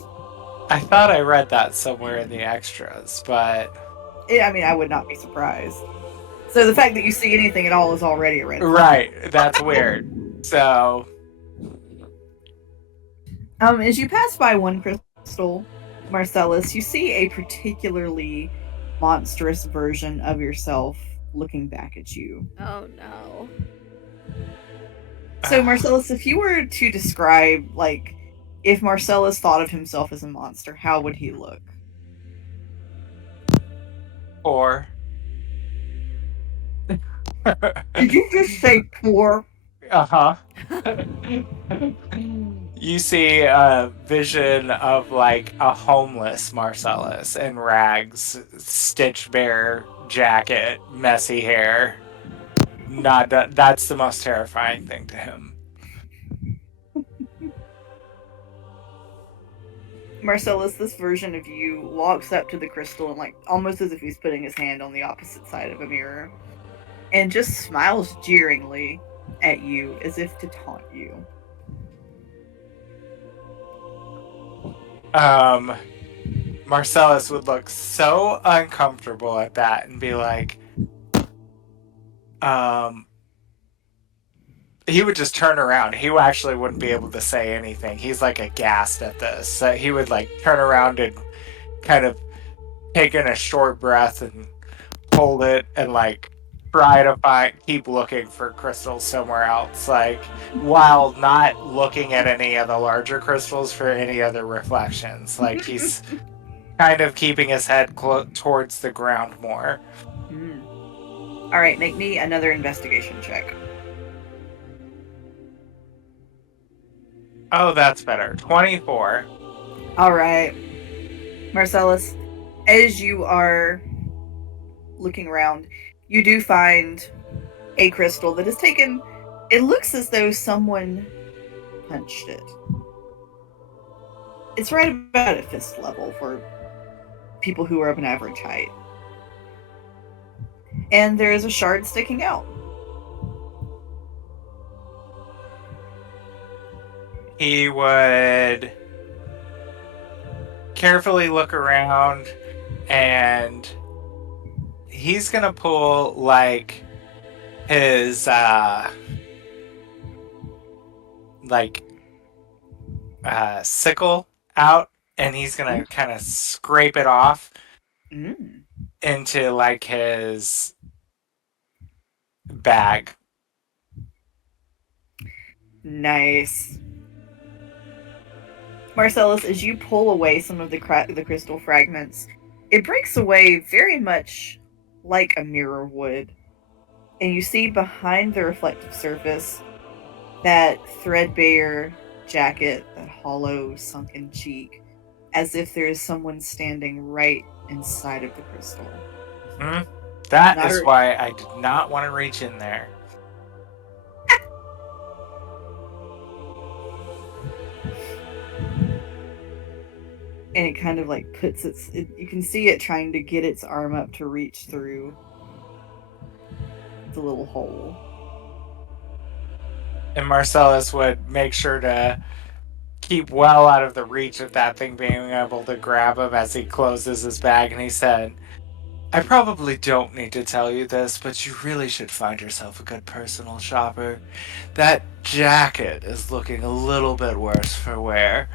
I thought I read that somewhere in the extras, but... I mean, I would not be surprised. So the fact that you see anything at all is already a red flag. Right, that's weird. So... As you pass by one crystal, Marcellus, you see a particularly monstrous version of yourself looking back at you. Oh no. So, Marcellus, if you were to describe, like, if Marcellus thought of himself as a monster, how would he look? 4. Did you just say poor? Uh-huh. You see a vision of, like, a homeless Marcellus in rags, stitched bare jacket, messy hair. That's the most terrifying thing to him. Marcellus, this version of you walks up to the crystal and, like, almost as if he's putting his hand on the opposite side of a mirror, and just smiles jeeringly at you as if to taunt you. Marcellus would look so uncomfortable at that and be like, he would just turn around. He actually wouldn't be able to say anything. He's like aghast at this. So he would like turn around and kind of take in a short breath and hold it and like try to keep looking for crystals somewhere else, like while not looking at any of the larger crystals for any other reflections. Like he's kind of keeping his head towards the ground more. All right, make me another investigation check. Oh, that's better. 24. All right, Marcellus, as you are looking around, you do find a crystal that is taken. It looks as though someone punched it. It's right about at fist level for people who are of an average height. And there is a shard sticking out. He would carefully look around and he's gonna pull like his sickle out and he's gonna kind of scrape it off into like his bag. Nice. Marcellus, as you pull away some of the crystal fragments, it breaks away very much like a mirror would. And you see behind the reflective surface that threadbare jacket, that hollow, sunken cheek, as if there is someone standing right inside of the crystal. That Not is a- why I did not want to reach in there. And it kind of like puts you can see it trying to get its arm up to reach through the little hole. And Marcellus would make sure to keep well out of the reach of that thing being able to grab him as he closes his bag. And he said, I probably don't need to tell you this, but you really should find yourself a good personal shopper. That jacket is looking a little bit worse for wear.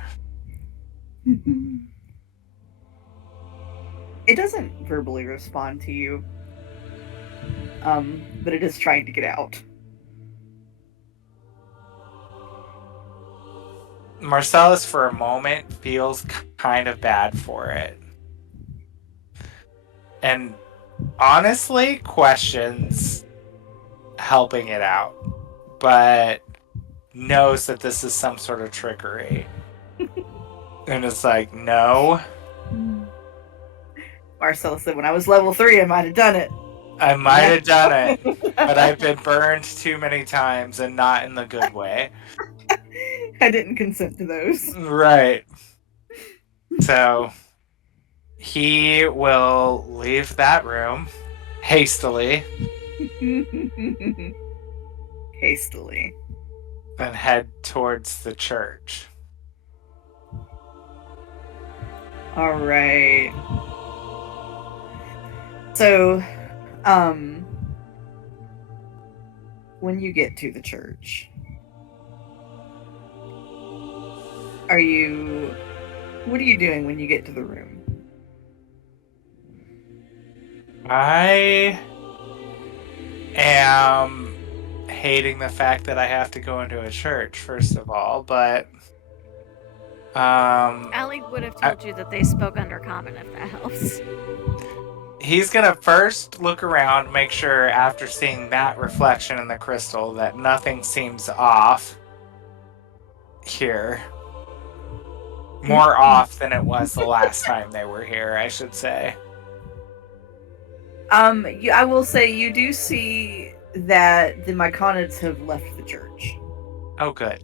It doesn't verbally respond to you, but it is trying to get out. Marcellus, for a moment, feels kind of bad for it. And honestly, questions helping it out, but knows that this is some sort of trickery. And it's like, no. Marcel said, when I was level 3, I might have done it. I might have done it, but I've been burned too many times and not in the good way. I didn't consent to those. Right. So he will leave that room hastily Hastily. and head towards the church. All right. So, when you get to the church, what are you doing when you get to the room? I am hating the fact that I have to go into a church, first of all, but Allie would have told you that they spoke Undercommon if that helps. he's gonna first look around, make sure after seeing that reflection in the crystal that nothing seems off here. More off than it was the last time they were here, I should say. I will say you do see that the Myconids have left the church. Oh, good.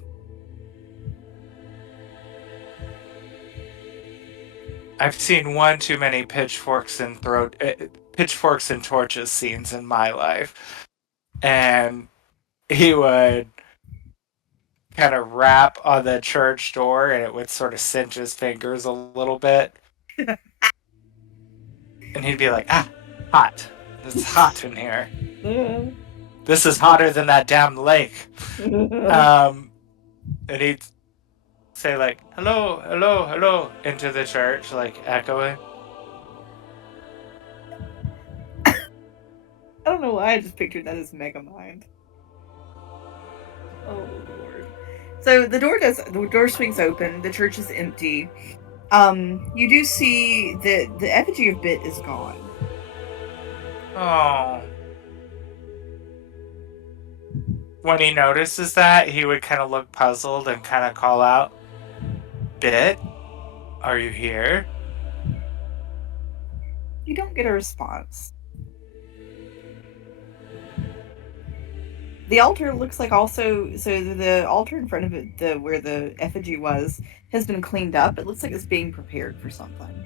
I've seen one too many pitchforks and torches scenes in my life, and he would kind of rap on the church door, and it would sort of cinch his fingers a little bit, and he'd be like, "Ah, hot! It's hot in here. This is hotter than that damn lake." And he'd say like, hello, hello, hello, into the church, like echoing. I don't know why I just pictured that as Megamind. Oh Lord. So the door swings open, the church is empty. You do see that the effigy of Bit is gone. Oh. When he notices that, he would kind of look puzzled and kind of call out, Bit? Are you here? You don't get a response. The altar looks like the altar in front of it, where the effigy was, has been cleaned up. It looks like it's being prepared for something.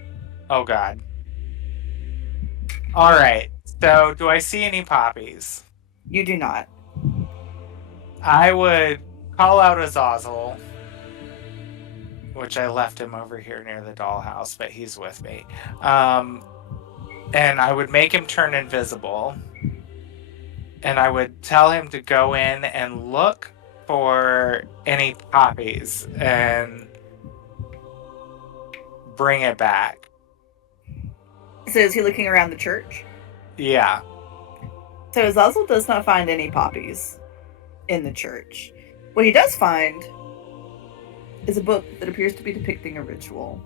Oh God. Alright, so do I see any poppies? You do not. I would call out Azazel, which I left him over here near the dollhouse, but he's with me. And I would make him turn invisible. And I would tell him to go in and look for any poppies and bring it back. So is he looking around the church? Yeah. So Azazel does not find any poppies in the church. What he does find is a book that appears to be depicting a ritual.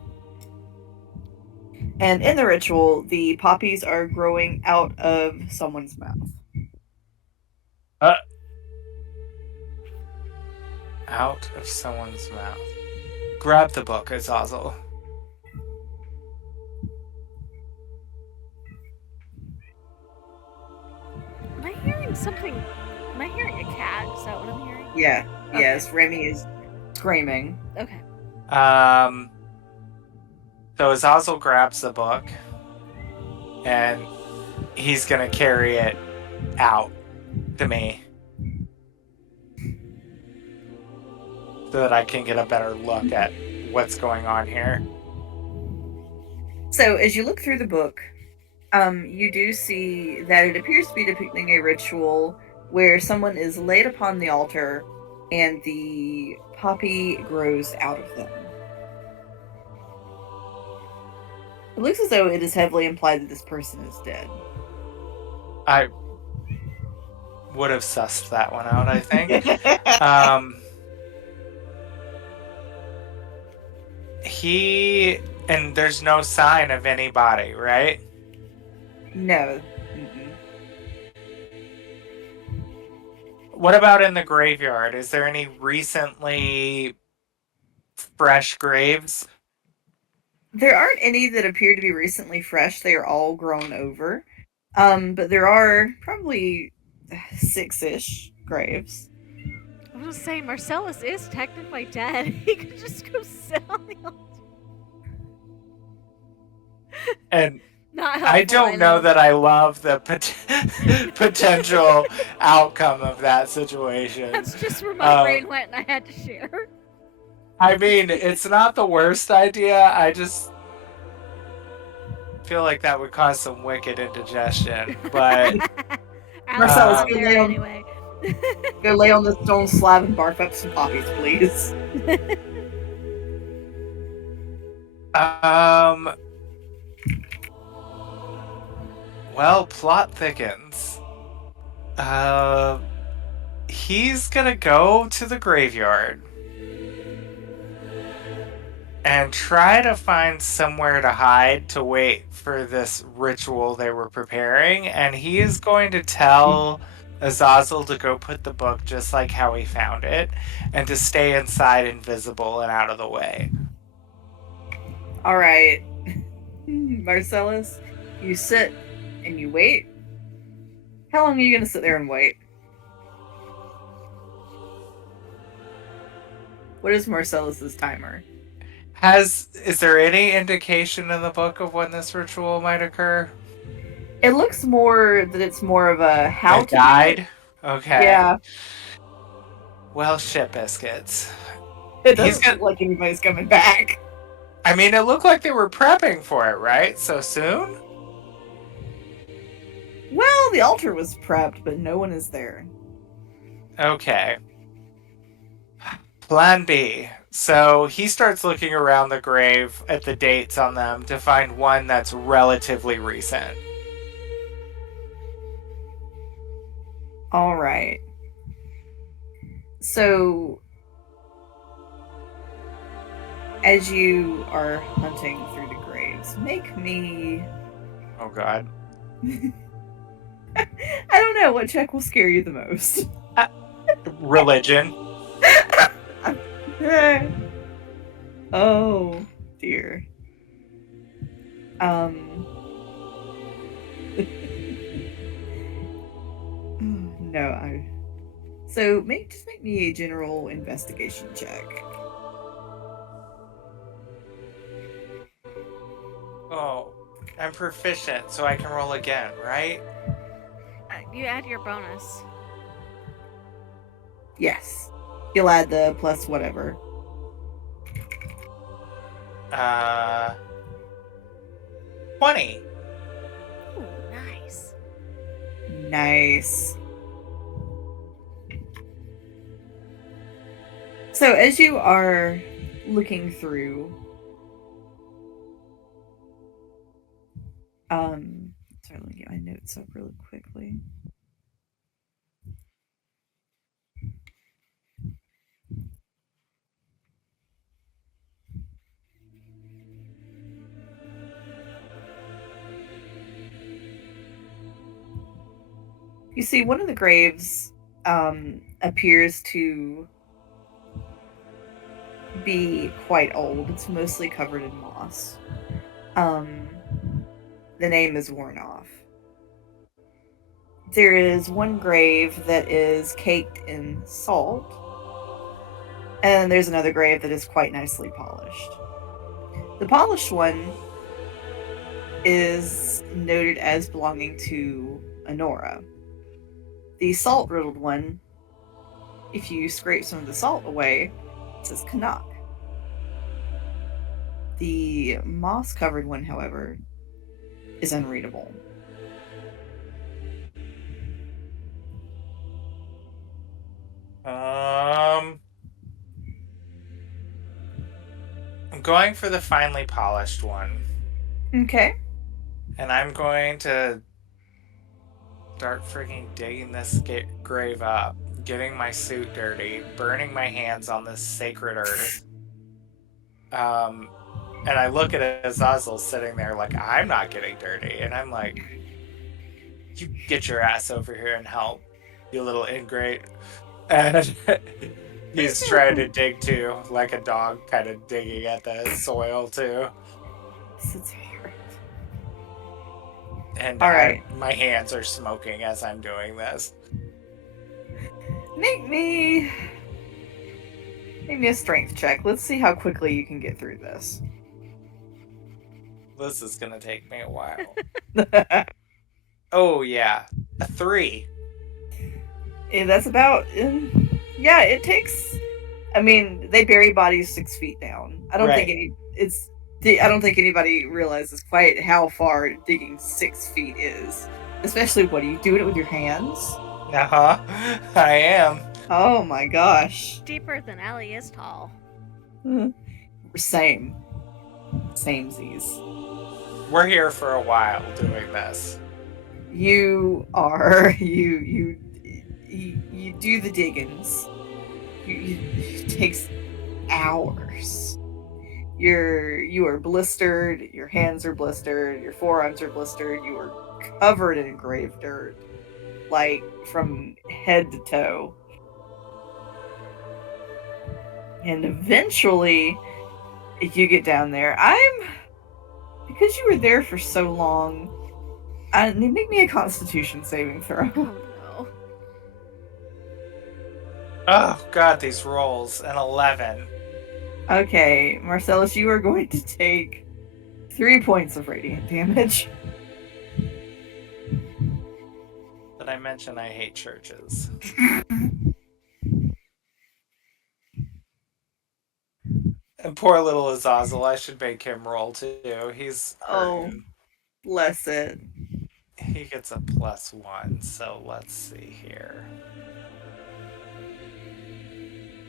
And in the ritual, the poppies are growing out of someone's mouth. Out of someone's mouth. Grab the book, Azazel. something. Am I hearing a cat? Is that what I'm hearing? Yeah. Okay. Yes, Remy is screaming. Okay. So Azazel grabs the book and he's gonna carry it out to me so that I can get a better look at what's going on here. So as you look through the book, you do see that it appears to be depicting a ritual where someone is laid upon the altar and the poppy grows out of them. It looks as though it is heavily implied that this person is dead. I would have sussed that one out, I think. And there's no sign of anybody, right? No. Mm-mm. What about in the graveyard? Is there any recently fresh graves? There aren't any that appear to be recently fresh. They are all grown over. But there are probably 6-ish graves. I was gonna say Marcellus is technically dead. He could just go sit on the altar. And Not helpful. I don't know that I love the potential outcome of that situation. That's just where my brain went, and I had to share. I mean, it's not the worst idea. I just feel like that would cause some wicked indigestion. But Marcellus, go there anyway. Go lay on the stone slab and bark up some poppies, please. Well, plot thickens. He's gonna go to the graveyard and try to find somewhere to hide to wait for this ritual they were preparing, and he is going to tell Azazel to go put the book just like how he found it, and to stay inside invisible and out of the way. Alright. Marcellus, you sit and you wait. How long are you gonna sit there and wait? What is Marcellus's timer? Is there any indication in the book of when this ritual might occur? It looks more that it's more of a how to guide. Okay. Yeah. Well, shit biscuits. It doesn't look like anybody's coming back. I mean, it looked like they were prepping for it, right? So soon? Well, the altar was prepped, but no one is there. Okay. Plan B. So he starts looking around the grave at the dates on them to find one that's relatively recent. All right. So, as you are hunting through the graves, make me... Oh, God. I don't know. What check will scare you the most? Religion. Oh, dear. No, So, just make me a general investigation check. Oh, I'm proficient, so I can roll again, right? You add your bonus. Yes. You'll add the plus whatever. 20. Ooh, nice. Nice. So as you are looking through, sorry, let me get my notes up really quickly. You see, one of the graves appears to be quite old. It's mostly covered in moss. The name is worn off. There is one grave that is caked in salt, and there's another grave that is quite nicely polished. The polished one is noted as belonging to Honora. The salt riddled one, if you scrape some of the salt away, it says Canuck. The moss covered one, however, is unreadable. I'm going for the finely polished one. Okay. And I'm going to start freaking digging this grave up, getting my suit dirty, burning my hands on this sacred earth. And I look at Azazel sitting there like, I'm not getting dirty. And I'm like, you get your ass over here and help, you little ingrate. And he's trying to dig too, like a dog kind of digging at the soil too. It's hard. And all right. My hands are smoking as I'm doing this. Make me a strength check. Let's see how quickly you can get through this. This is gonna take me a while. Oh yeah, a 3. Yeah, that's about. Yeah, it takes. I mean, they bury bodies 6 feet down. I don't think I don't think anybody realizes quite how far digging 6 feet is. Especially, what are you doing it with your hands? Uh-huh. I am. Oh my gosh. Deeper than Ellie is tall. Same. Samesies. We're here for a while doing this. You are you do the diggings. It takes hours. You are blistered, your hands are blistered, your forearms are blistered, you are covered in grave dirt, like from head to toe. And eventually, if you get down there, because you were there for so long, make me a Constitution saving throw. Oh no. Oh god, these rolls. An 11. Okay, Marcellus, you are going to take 3 points of radiant damage. Did I mention I hate churches? And poor little Azazel, I should make him roll too. He's hurting. Bless it. He gets a +1, so let's see here.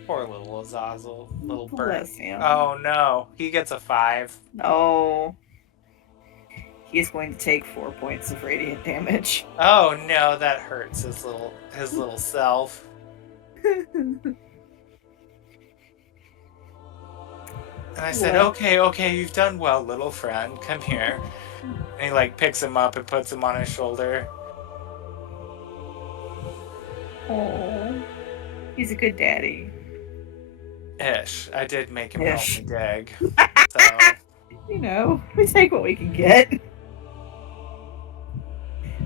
Poor little Azazel, little bird. Bless him. Oh no, he gets a 5. Oh. He's going to take 4 points of radiant damage. Oh no, that hurts his little self. And I said, okay, you've done well, little friend. Come here. And he picks him up and puts him on his shoulder. Oh. He's a good daddy. Ish. I did make him help me dig. So we take what we can get.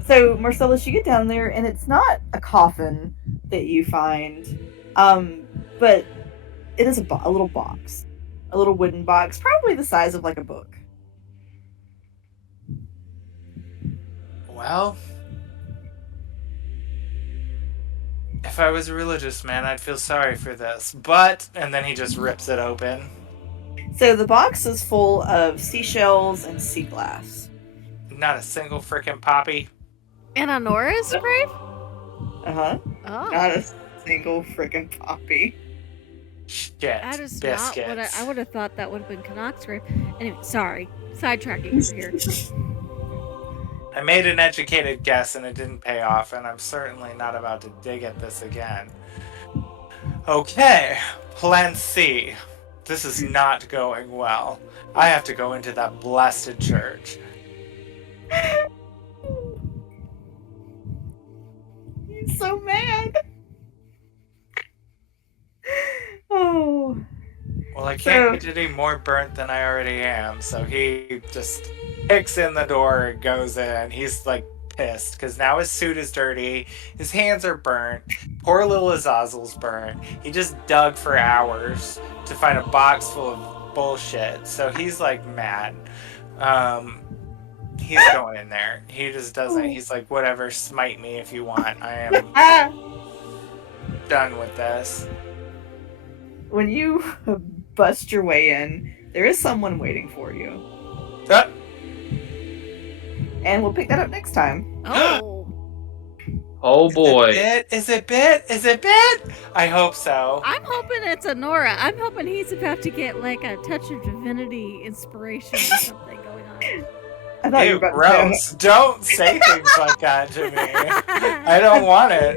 So, Marcellus, you get down there, and it's not a coffin that you find, but it is a little box. A little wooden box, probably the size of a book. Well, if I was a religious man, I'd feel sorry for this. And then he just rips it open. So the box is full of seashells and sea glass. Not a single freaking poppy. In Honora's grave? Uh-huh. Oh. Not a single freaking poppy. Shit. That is biscuits. not what I would have thought that would have been Canuck's grave. Anyway, sorry. Sidetracking over here. I made an educated guess and it didn't pay off, and I'm certainly not about to dig at this again. Okay, plan C. This is not going well. I have to go into that blasted church. He's so mad. Oh. Well, I can't get any more burnt than I already am, so he just kicks in the door and goes in. He's pissed because now his suit is dirty, his hands are burnt, poor little Azazel's burnt. He just dug for hours to find a box full of bullshit, so he's like mad. He's going in there. He just doesn't. He's like, whatever, smite me if you want. I am done with this. When you bust your way in, there is someone waiting for you. And we'll pick that up next time. Oh. Oh boy. Is it bit? I hope so. I'm hoping it's Honora. I'm hoping he's about to get like a touch of divinity inspiration or something going on. I thought you Ew, were about to gross. Don't say things like that to me. I don't want it.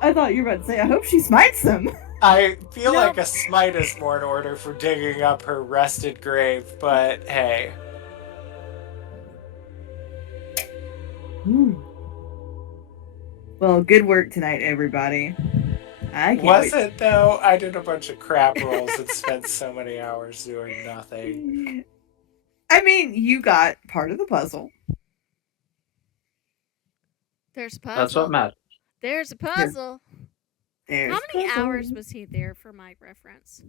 I thought you were about to say, I hope she smites them. I feel Nope. like a smite is more in order for digging up her rusted grave, but hey. Ooh. Well, good work tonight, everybody. I can't Was wait. it though? I did a bunch of crap rolls and spent so many hours doing nothing. I mean, you got part of the puzzle. There's a puzzle. That's what matters. There's a puzzle. There's How many puzzle. hours was he there for my reference?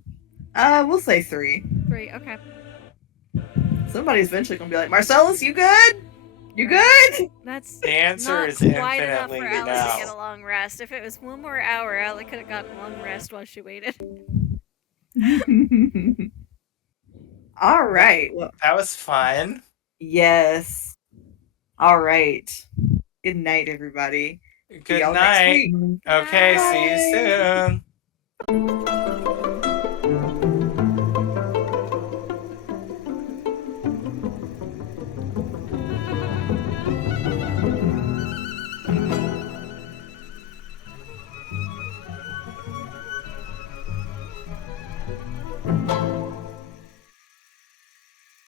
We'll say 3. 3, okay. Somebody's eventually gonna be like, Marcellus, you good? You good? That's The answer not is quite enough infinitely for Alice to get a no. long rest. If it was one more hour, Alice could have gotten a long rest while she waited. All right. Well, That was fun. yes. All right. Good night, everybody. See Good y'all next night. week. Okay, see you Bye. soon.